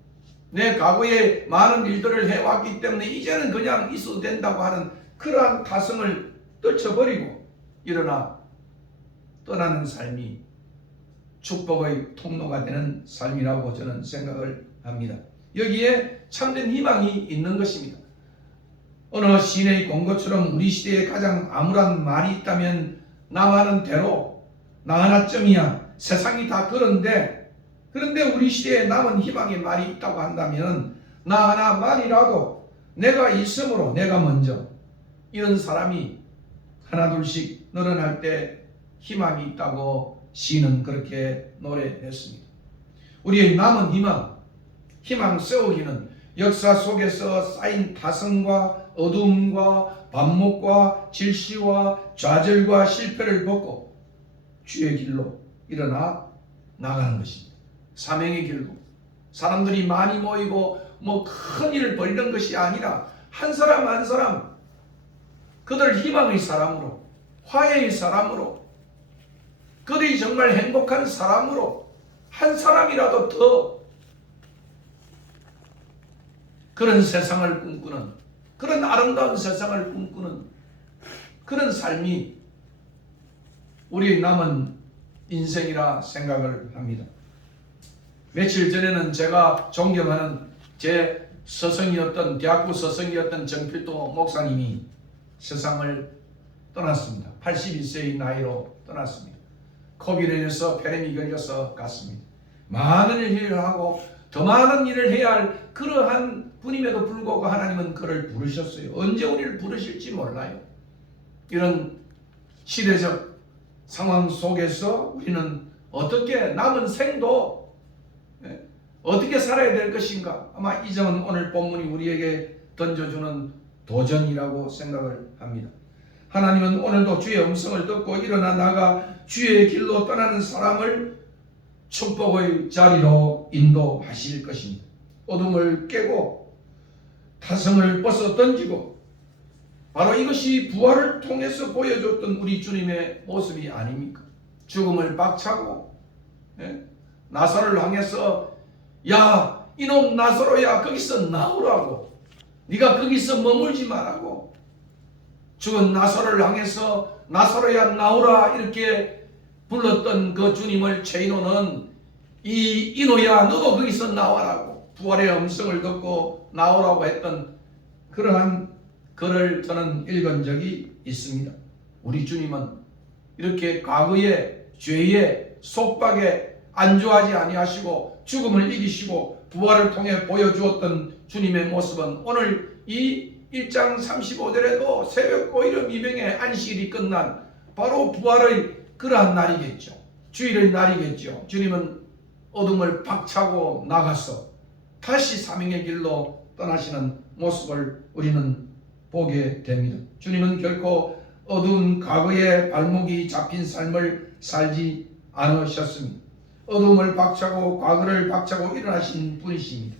내 과거에 많은 일들을 해왔기 때문에 이제는 그냥 있어도 된다고 하는 그러한 타성을 떨쳐버리고 일어나 떠나는 삶이 축복의 통로가 되는 삶이라고 저는 생각을 합니다. 여기에 참된 희망이 있는 것입니다. 어느 시인의 공고처럼 우리 시대에 가장 암울한 말이 있다면 나만은 대로 나 하나쯤이야. 세상이 다 그런데 우리 시대에 남은 희망의 말이 있다고 한다면 나 하나만이라도 내가 있으므로 내가 먼저 이런 사람이 하나둘씩 늘어날 때 희망이 있다고 시인은 그렇게 노래했습니다. 우리의 남은 희망 세우기는 역사 속에서 쌓인 타성과 어두움과 반목과 질시와 좌절과 실패를 벗고 주의 길로 일어나 나가는 것입니다. 사명의 길로 사람들이 많이 모이고 큰 일을 벌이는 것이 아니라 한 사람 한 사람 그들 희망의 사람으로 화해의 사람으로 그들이 정말 행복한 사람으로 한 사람이라도 더 그런 세상을 꿈꾸는 그런 아름다운 세상을 꿈꾸는 그런 삶이 우리의 남은 인생이라 생각을 합니다. 며칠 전에는 제가 존경하는 제 스승이었던 대학부 스승이었던 정필도 목사님이 세상을 떠났습니다. 81세의 나이로 떠났습니다. 코비드에서 폐렴이 걸려서 갔습니다. 많은 일을 하고 더 많은 일을 해야 할 그러한 분임에도 불구하고 하나님은 그를 부르셨어요. 언제 우리를 부르실지 몰라요. 이런 시대적 상황 속에서 우리는 어떻게 남은 생도 어떻게 살아야 될 것인가? 아마 이 점은 오늘 본문이 우리에게 던져주는 도전이라고 생각을 합니다. 하나님은 오늘도 주의 음성을 듣고 일어나 나가 주의 길로 떠나는 사람을 축복의 자리로 인도하실 것입니다. 어둠을 깨고 타성을 벗어 던지고 바로 이것이 부활을 통해서 보여줬던 우리 주님의 모습이 아닙니까? 죽음을 박차고 나사로를 향해서 야 이놈 나사로야 거기서 나오라고, 네가 거기서 머물지 말라고, 죽은 나사로를 향해서 나사로야 나오라 이렇게 불렀던 그 주님을 최인호는 이 인호야 너도 거기서 나와라고, 부활의 음성을 듣고 나오라고 했던 그러한 글을 저는 읽은 적이 있습니다. 우리 주님은 이렇게 과거의 죄의 속박에 안주하지 아니하시고 죽음을 이기시고 부활을 통해 보여주었던 주님의 모습은 오늘 이 1장 35절에도 새벽 고이름 이명의 안식일이 끝난 바로 부활의 그러한 날이겠죠. 주일의 날이겠죠. 주님은 어둠을 박차고 나가서 다시 사명의 길로 떠나시는 모습을 우리는 보게 됩니다. 주님은 결코 어두운 과거의 발목이 잡힌 삶을 살지 않으셨습니다. 어둠을 박차고 과거를 박차고 일어나신 분이십니다.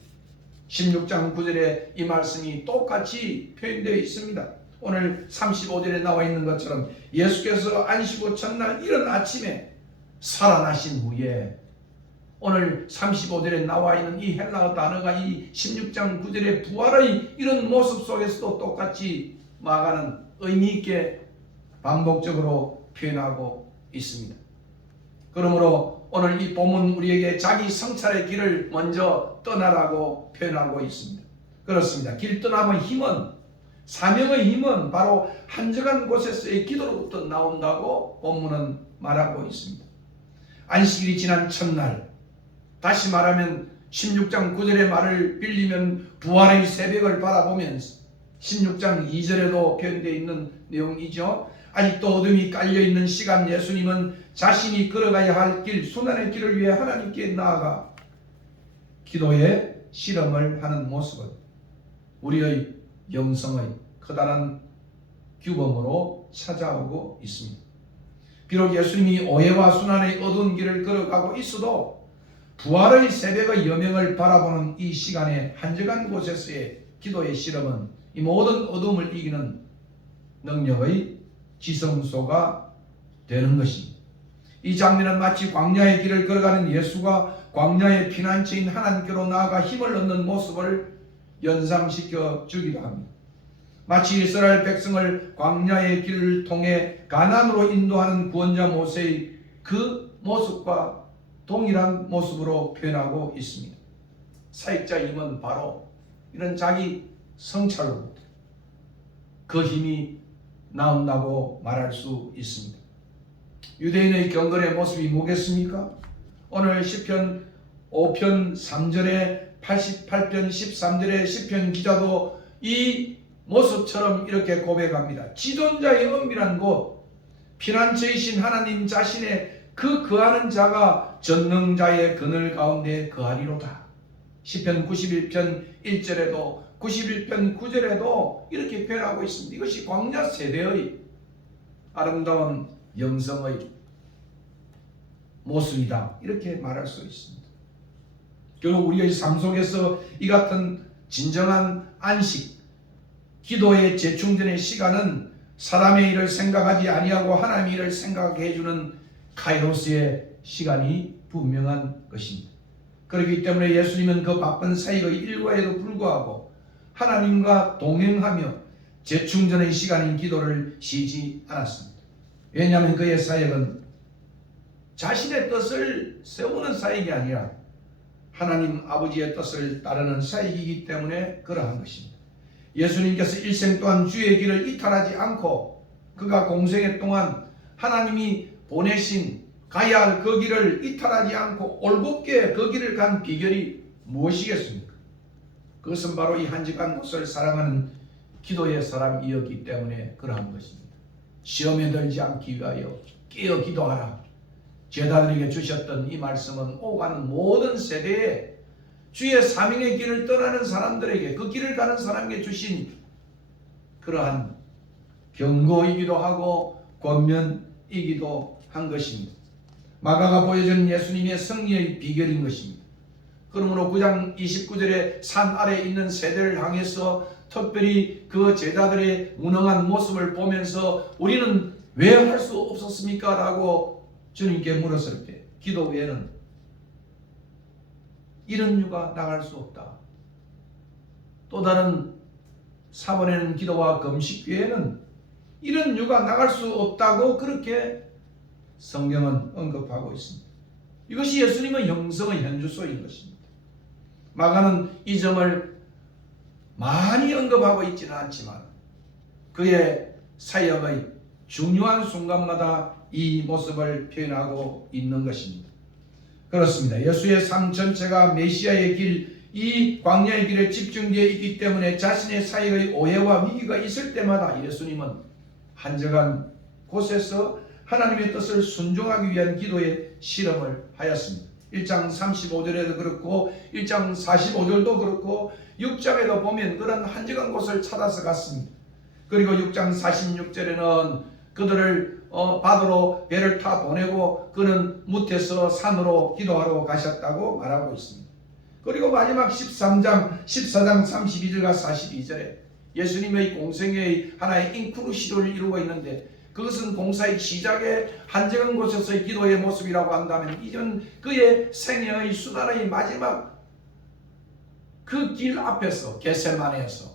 16장 9절에 이 말씀이 똑같이 표현되어 있습니다. 오늘 35절에 나와 있는 것처럼 예수께서 안식 후 첫날 이른 아침에 살아나신 후에, 오늘 35절에 나와 있는 이 헬라어 단어가 이 16장 9절의 부활의 이런 모습 속에서도 똑같이 마가는 의미 있게 반복적으로 표현하고 있습니다. 그러므로 오늘 이 본문 우리에게 자기 성찰의 길을 먼저 떠나라고 표현하고 있습니다. 그렇습니다. 길 떠남의 힘은, 사명의 힘은 바로 한적한 곳에서의 기도로부터 나온다고 본문은 말하고 있습니다. 안식일이 지난 첫날, 다시 말하면 16장 9절의 말을 빌리면 부활의 새벽을 바라보면서 16장 2절에도 표현되어 있는 내용이죠. 아직도 어둠이 깔려있는 시간 예수님은 자신이 걸어가야 할 길, 순환의 길을 위해 하나님께 나아가 기도의 실험을 하는 모습은 우리의 영성의 커다란 규범으로 찾아오고 있습니다. 비록 예수님이 오해와 순환의 어두운 길을 걸어가고 있어도 부활의 새벽의 여명을 바라보는 이 시간에 한적한 곳에서의 기도의 실험은 이 모든 어둠을 이기는 능력의 지성소가 되는 것입니다. 이 장면은 마치 광야의 길을 걸어가는 예수가 광야의 피난처인 하나님께로 나아가 힘을 얻는 모습을 연상시켜 주기도 합니다. 마치 이스라엘 백성을 광야의 길을 통해 가나안으로 인도하는 구원자 모세의 그 모습과 동일한 모습으로 표현하고 있습니다. 사역자임은 바로 이런 자기 성찰로부터 그 힘이 나온다고 말할 수 있습니다. 유대인의 경건의 모습이 뭐겠습니까? 오늘 시편 5편 3절에 88편 13절에 시편 기자도 이 모습처럼 이렇게 고백합니다. 지존자의 은밀한 곳, 피난처이신 하나님 자신의 그 거하는 자가 전능자의 그늘 가운데 거하리로다. 시편 91편 1절에도 91편 9절에도 이렇게 표현하고 있습니다. 이것이 광야 세대의 아름다운 영성의 모습이다, 이렇게 말할 수 있습니다. 결국 우리의 삶 속에서 이 같은 진정한 안식, 기도의 재충전의 시간은 사람의 일을 생각하지 아니하고 하나님의 일을 생각하게 해주는 카이로스의 시간이 분명한 것입니다. 그렇기 때문에 예수님은 그 바쁜 사역의 일과에도 불구하고 하나님과 동행하며 재충전의 시간인 기도를 쉬지 않았습니다. 왜냐하면 그의 사역은 자신의 뜻을 세우는 사역이 아니라 하나님 아버지의 뜻을 따르는 사역이기 때문에 그러한 것입니다. 예수님께서 일생 동안 주의 길을 이탈하지 않고 그가 공생애 동안 하나님이 보내신 가야 할 그 길을 이탈하지 않고 올곧게 그 길을 간 비결이 무엇이겠습니까? 그것은 바로 이 한적한 곳을 사랑하는 기도의 사람이었기 때문에 그러한 것입니다. 시험에 들지 않기 위하여 깨어 기도하라. 제자들에게 주셨던 이 말씀은 오가는 모든 세대에 주의 사명의 길을 떠나는 사람들에게, 그 길을 가는 사람에게 주신 그러한 경고이기도 하고 권면이기도 한 것입니다. 마가가 보여준 예수님의 승리의 비결인 것입니다. 그러므로 9장 29절에 산 아래에 있는 세대를 향해서 특별히 그 제자들의 무능한 모습을 보면서 우리는 왜 할 수 없었습니까? 라고 주님께 물었을 때 기도 외에는 이런 유가 나갈 수 없다. 또 다른 사모내는 기도와 금식 외에는 이런 유가 나갈 수 없다고 그렇게 성경은 언급하고 있습니다. 이것이 예수님의 영성의 현주소인 것입니다. 마가는 이 점을 많이 언급하고 있지는 않지만 그의 사역의 중요한 순간마다 이 모습을 표현하고 있는 것입니다. 그렇습니다. 예수의 삶 전체가 메시아의 길, 이 광야의 길에 집중되어 있기 때문에 자신의 사역의 오해와 위기가 있을 때마다 예수님은 한적한 곳에서 하나님의 뜻을 순종하기 위한 기도에 실험을 하였습니다. 1장 35절에도 그렇고 1장 45절도 그렇고 6장에도 보면 그런 한적한 곳을 찾아서 갔습니다. 그리고 6장 46절에는 그들을 바다로 배를 타 보내고 그는 무태서 산으로 기도하러 가셨다고 말하고 있습니다. 그리고 마지막 14장 32절과 42절에 예수님의 공생애의 하나의 인크루시도를 이루고 있는데 그것은 공사의 시작에 한적한 곳에서의 기도의 모습이라고 한다면 이전 그의 생애의 수단의 마지막 그 길 앞에서 겟세마네에서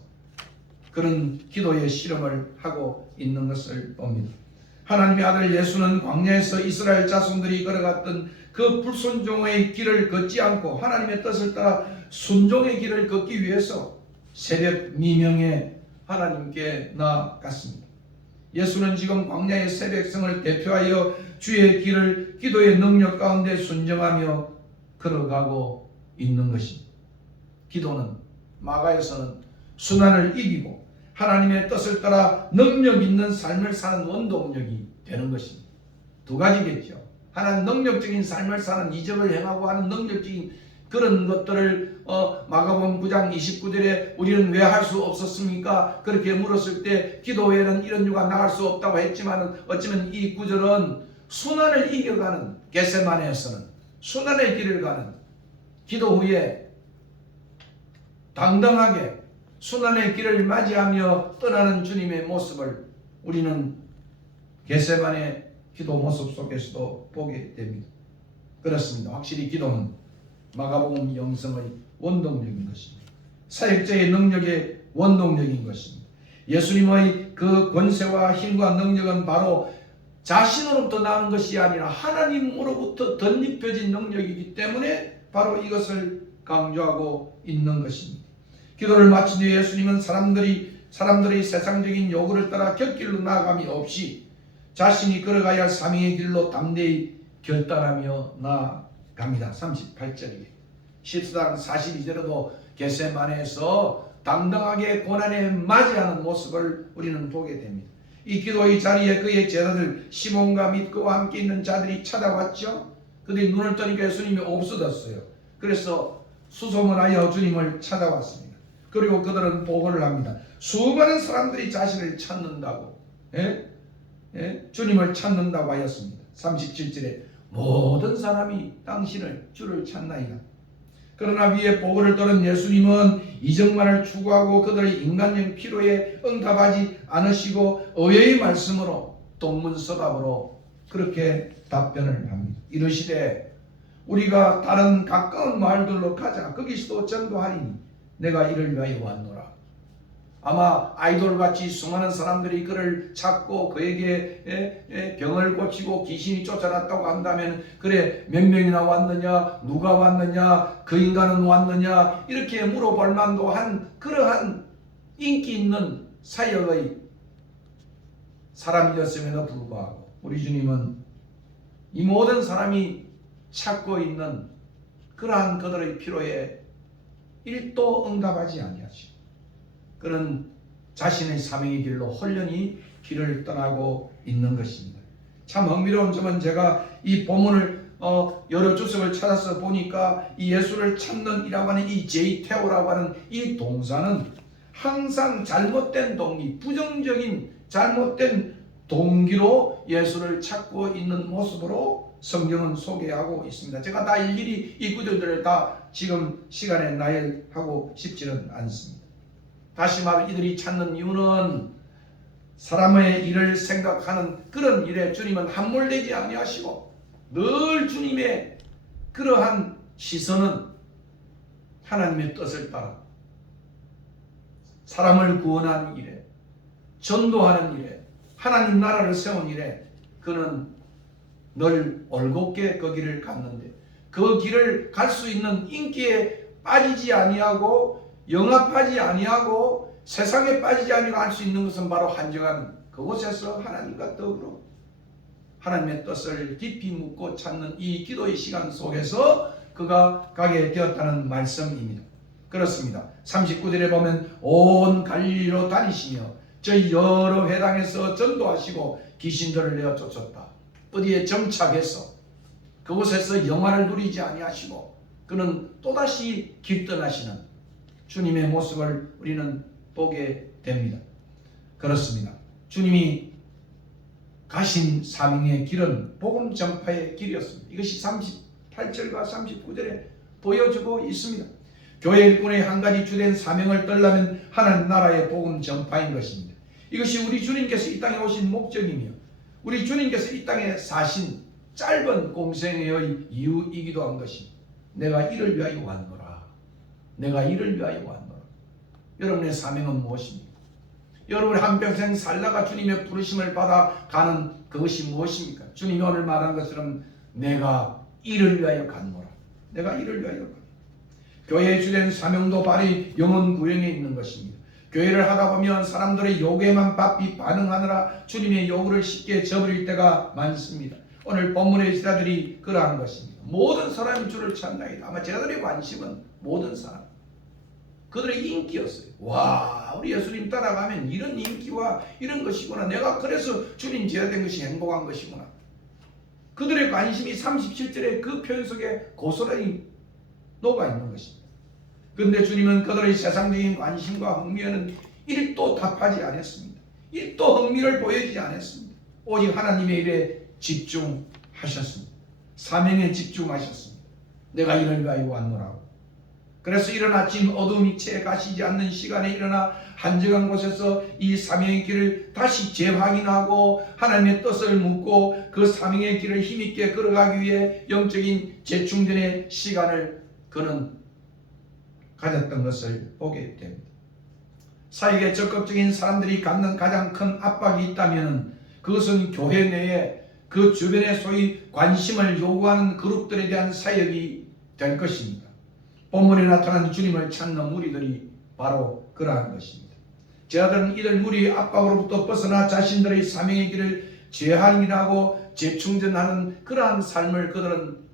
그런 기도의 실험을 하고 있는 것을 봅니다. 하나님의 아들 예수는 광야에서 이스라엘 자손들이 걸어갔던 그 불순종의 길을 걷지 않고 하나님의 뜻을 따라 순종의 길을 걷기 위해서 새벽 미명에 하나님께 나아갔습니다. 예수는 지금 광야의 새 백성을 대표하여 주의 길을 기도의 능력 가운데 순종하며 걸어가고 있는 것입니다. 기도는 마가에서는 순환을 이기고 하나님의 뜻을 따라 능력 있는 삶을 사는 원동력이 되는 것입니다. 두 가지겠죠. 하나는 능력적인 삶을 사는 이적을 행하고 하는 능력적인 그런 것들을 마가복음 9장 29절에 우리는 왜 할 수 없었습니까? 그렇게 물었을 때 기도 외에는 이런 유가 나갈 수 없다고 했지만 어쩌면 이 구절은 순환을 이겨가는 겟세마네에서는 순환의 길을 가는 기도 후에 당당하게 순환의 길을 맞이하며 떠나는 주님의 모습을 우리는 겟세마네 기도 모습 속에서도 보게 됩니다. 그렇습니다. 확실히 기도는 마가복음 영성의 원동력인 것입니다. 사역자의 능력의 원동력인 것입니다. 예수님의 그 권세와 힘과 능력은 바로 자신으로부터 나오는 것이 아니라 하나님으로부터 덧입혀진 능력이기 때문에 바로 이것을 강조하고 있는 것입니다. 기도를 마친 뒤에 예수님은 사람들의 세상적인 요구를 따라 곁길로 나아감이 없이 자신이 걸어가야 할 사명의 길로 담대히 결단하며 나아갑니다. 38절이에요. 14장 42절에도 겟세마네에서 당당하게 고난에 맞이하는 모습을 우리는 보게 됩니다. 이 기도의 자리에 그의 제자들 시몬과 및 그와 함께 있는 자들이 찾아왔죠. 그들이 눈을 뜨니까 예수님이 없어졌어요. 그래서 수소문하여 주님을 찾아왔습니다. 그리고 그들은 보고를 합니다. 수많은 사람들이 자신을 찾는다고 주님을 찾는다고 하였습니다. 37절에 모든 사람이 당신을 주를 찾나이다. 그러나 위에 보고를 들은 예수님은 이적만을 추구하고 그들의 인간적 필요에 응답하지 않으시고 의외의 말씀으로 동문서답으로 그렇게 답변을 합니다. 이르시되 우리가 다른 가까운 마을들로 가자. 거기서도 전도하리니 내가 이를 위하여 왔노라. 아마 아이돌같이 수많은 사람들이 그를 찾고 그에게 병을 고치고 귀신이 쫓아났다고 한다면 그래 몇 명이나 왔느냐, 누가 왔느냐, 그 인간은 왔느냐 이렇게 물어볼 만도 한 그러한 인기 있는 사역의 사람이었음에도 불구하고 우리 주님은 이 모든 사람이 찾고 있는 그러한 그들의 필요에 1도 응답하지 아니하시고 그는 자신의 사명의 길로 홀연히 길을 떠나고 있는 것입니다. 참 흥미로운 점은 제가 이 본문을 여러 주석을 찾아서 보니까 이 예수를 찾는 이라고 하는 이 제이테오라고 하는 이 동사는 항상 잘못된 동기, 부정적인 잘못된 동기로 예수를 찾고 있는 모습으로 성경은 소개하고 있습니다. 제가 다 일일이 이 구절들을 다 지금 시간에 나열하고 싶지는 않습니다. 다시 말해 이들이 찾는 이유는 사람의 일을 생각하는 그런 일에 주님은 함몰되지 아니하시고 늘 주님의 그러한 시선은 하나님의 뜻을 따라 사람을 구원하는 일에 전도하는 일에 하나님 나라를 세운 일에 그는 늘 올곧게 그 길을 갔는데 그 길을 갈 수 있는 인기에 빠지지 아니하고 영합하지 아니하고 세상에 빠지지 아니하고 할 수 있는 것은 바로 한정한 그곳에서 하나님과 더불어 하나님의 뜻을 깊이 묻고 찾는 이 기도의 시간 속에서 그가 가게 되었다는 말씀입니다. 그렇습니다. 39절에 보면 온 갈릴리로 다니시며 저희 여러 회당에서 전도하시고 귀신들을 내어 쫓았다. 어디에 정착해서 그곳에서 영화를 누리지 아니하시고 그는 또다시 길 떠나시는 주님의 모습을 우리는 보게 됩니다. 그렇습니다. 주님이 가신 사명의 길은 복음 전파의 길이었습니다. 이것이 38절과 39절에 보여주고 있습니다. 교회 일꾼의 한 가지 주된 사명을 떨려면 하나님 나라의 복음 전파인 것입니다. 이것이 우리 주님께서 이 땅에 오신 목적이며 우리 주님께서 이 땅에 사신 짧은 공생의 이유이기도 한 것입니다. 내가 이를 위하여 왔노라. 내가 이를 위하여 왔노라. 여러분의 사명은 무엇입니까? 여러분이 한평생 살다가 주님의 부르심을 받아 가는 그것이 무엇입니까? 주님이 오늘 말한 것처럼 내가 이를 위하여 갔노라. 내가 이를 위하여 갔노라. 교회의 주된 사명도 바로 영혼 구형에 있는 것입니다. 교회를 하다 보면 사람들의 요구에만 바삐 반응하느라 주님의 요구를 쉽게 저버릴 때가 많습니다. 오늘 본문의 제자들이 그러한 것입니다. 모든 사람이 주를 찾나이다. 아마 제자들의 관심은 모든 사람. 그들의 인기였어요. 와, 우리 예수님 따라가면 이런 인기와 이런 것이구나. 내가 그래서 주님 제자된 것이 행복한 것이구나. 그들의 관심이 37절의 그 표현 속에 고스란히 녹아 있는 것입니다. 그런데 주님은 그들의 세상적인 관심과 흥미에는 1도 답하지 않았습니다. 1도 흥미를 보여주지 않았습니다. 오직 하나님의 일에 집중하셨습니다. 사명에 집중하셨습니다. 내가 이를 위하여 왔노라고. 그래서 이른 아침 어두움이 채 가시지 않는 시간에 일어나 한적한 곳에서 이 사명의 길을 다시 재확인하고 하나님의 뜻을 묻고 그 사명의 길을 힘있게 걸어가기 위해 영적인 재충전의 시간을 그는 가졌던 것을 보게 됩니다. 사역에 적극적인 사람들이 갖는 가장 큰 압박이 있다면 그것은 교회 내에 그 주변에 소위 관심을 요구하는 그룹들에 대한 사역이 될 것입니다. 본문에 나타난 주님을 찾는 무리들이 바로 그러한 것입니다. 제자들은 이들 무리의 압박으로부터 벗어나 자신들의 사명의 길을 재확인하고 재충전하는 그러한 삶을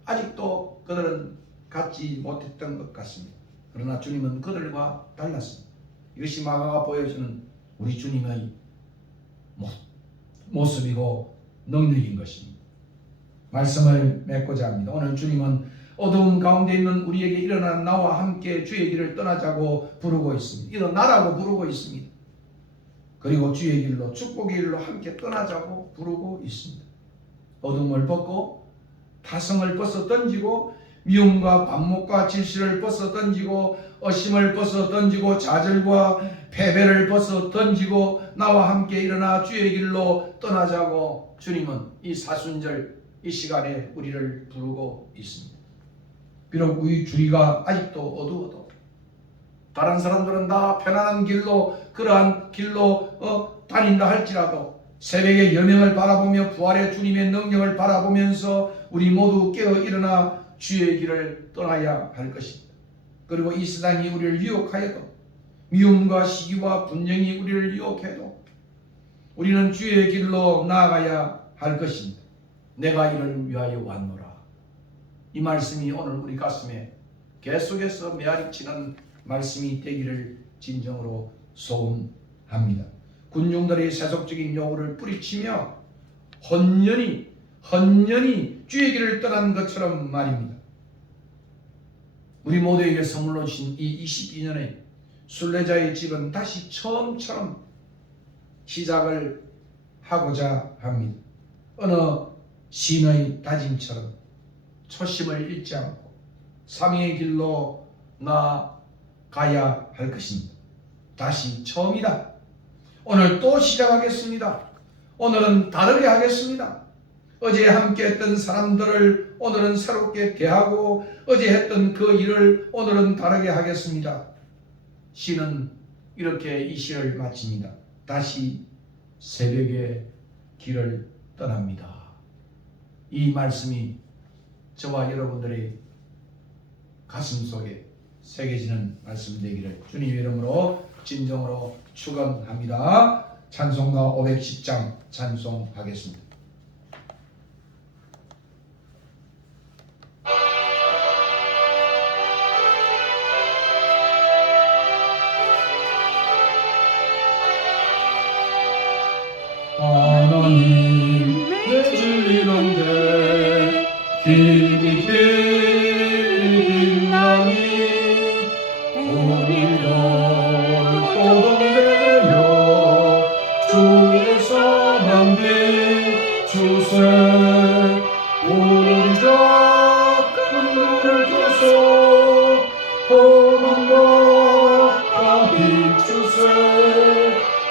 아직도 그들은 갖지 못했던 것 같습니다. 그러나 주님은 그들과 달랐습니다. 이것이 마가가 보여주는 우리 주님의 모습이고 능력인 것입니다. 말씀을 맺고자 합니다. 오늘 주님은 어두운 가운데 있는 우리에게 일어나 나와 함께 주의 길을 떠나자고 부르고 있습니다. 일어나라고 부르고 있습니다. 그리고 주의 길로 축복의 길로 함께 떠나자고 부르고 있습니다. 어둠을 벗고 타성을 벗어 던지고 미움과 반목과 질시를 벗어 던지고 어심을 벗어 던지고 좌절과 패배를 벗어 던지고 나와 함께 일어나 주의 길로 떠나자고 주님은 이 사순절 이 시간에 우리를 부르고 있습니다. 비록 우리 주위가 아직도 어두워도 다른 사람들은 다 편안한 길로 그러한 길로 다닌다 할지라도 새벽의 여명을 바라보며 부활의 주님의 능력을 바라보면서 우리 모두 깨어 일어나 주의 길을 떠나야 할 것입니다. 그리고 이 세상이 우리를 유혹하여도 미움과 시기와 분쟁이 우리를 유혹해도 우리는 주의 길로 나아가야 할 것입니다. 내가 이를 위하여 왔노라. 이 말씀이 오늘 우리 가슴에 계속해서 메아리치는 말씀이 되기를 진정으로 소원합니다. 군중들의 세속적인 요구를 뿌리치며 헌연히 주의 길을 떠난 것처럼 말입니다. 우리 모두에게 선물로 주신 이 22년의 순례자의 집은 다시 처음처럼 시작을 하고자 합니다. 어느 신의 다짐처럼 초심을 잃지 않고 삼위의 길로 나아가야 할 것입니다. 다시 처음이다. 오늘 또 시작하겠습니다. 오늘은 다르게 하겠습니다. 어제 함께 했던 사람들을 오늘은 새롭게 대하고 어제 했던 그 일을 오늘은 다르게 하겠습니다. 시는 이렇게 이 시를 마칩니다. 다시 새벽의 길을 떠납니다. 이 말씀이 저와 여러분들의 가슴 속에 새겨지는 말씀 되기를 주님의 이름으로 진정으로 축원합니다. 찬송가 510장 찬송하겠습니다. 하나님 내 진리는데 길이 빛나니 우리를 떠돌려 주의 선한 빛 주세. 우리 작은 눈을 켜서 험한 빛 주세.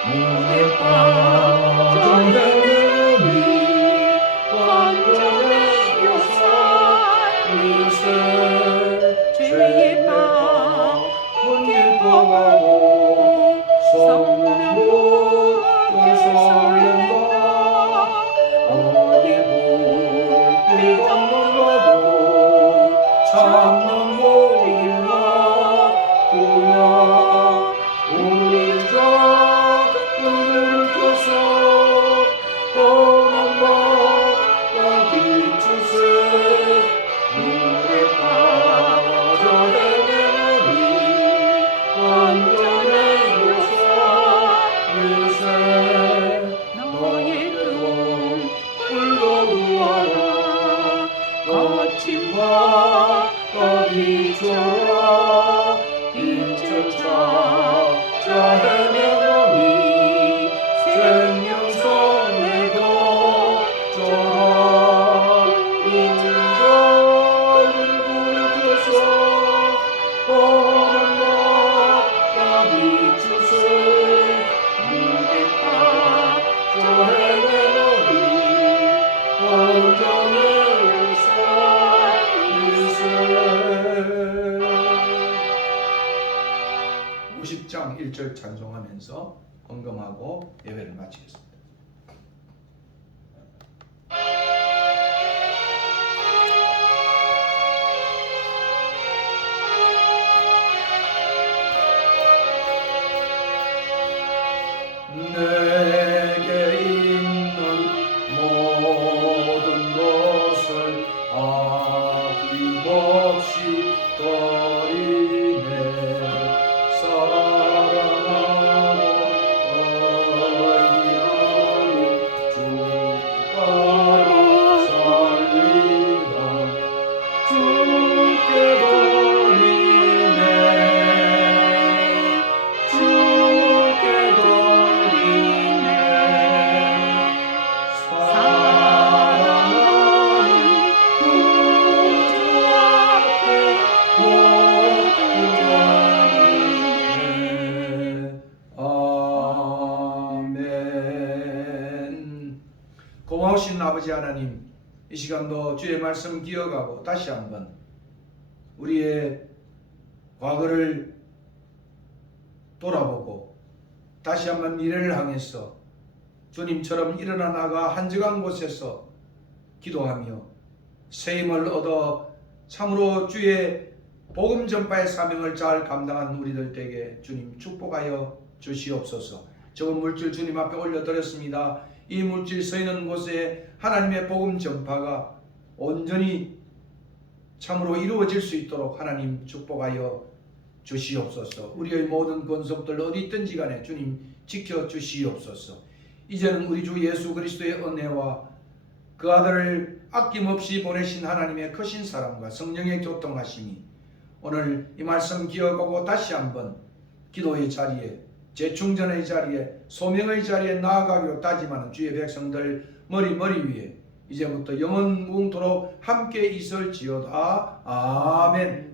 물에 빠져 헤매니 완전히 요살일세. 죄의 밥 기뻐하고 성령 께서 설렌다. 어디 불빛 없는가도 참는 모이라 구나. 우리 눈을 켜서 험한 밤과 비추세. 물에 빠져 헤매니 완전히 요살일세. 너의 돈 불러두어라. 거친 밤과 비춰라. 빛을 찾아 헤매니 생명성 내가 져라. 인자는 물을 켜서 험한 밤과 비추세. 물에 빠져 헤매니 완전히 요살일세. 50장 1절 찬송하면서 헌금하고 예배를 마치겠습니다. 내게 있는 모든 것을 아낌없이 드리네. 사랑하고 의지하고 주 따라 살리라. 주께 드리네. 주께 드리네. 사랑하는 구주 앞에 모든 드리네. 아멘. 고마우신 아버지 하나님, 이 시간도 주의 말씀 기억하고 다시 한번 우리의 과거를 돌아보고 다시 한번 미래를 향해서 주님처럼 일어나 나가 한적한 곳에서 기도하며 새 힘을 얻어 참으로 주의 복음 전파의 사명을 잘 감당한 우리들 에게 주님 축복하여 주시옵소서. 적은 물질 주님 앞에 올려드렸습니다. 이 물질 서 있는 곳에 하나님의 복음 전파가 온전히 참으로 이루어질 수 있도록 하나님 축복하여 주시옵소서. 우리의 모든 권속들 어디 있든지 간에 주님 지켜 주시옵소서. 이제는 우리 주 예수 그리스도의 은혜와 그 아들을 아낌없이 보내신 하나님의 크신 사랑과 성령의 교통하심이 오늘 이 말씀 기억하고 다시 한번 기도의 자리에, 재충전의 자리에, 소명의 자리에 나아가기로 다짐하는 주의 백성들 머리 위에 이제부터 영원 무궁토록 함께 있을지어다. 아멘.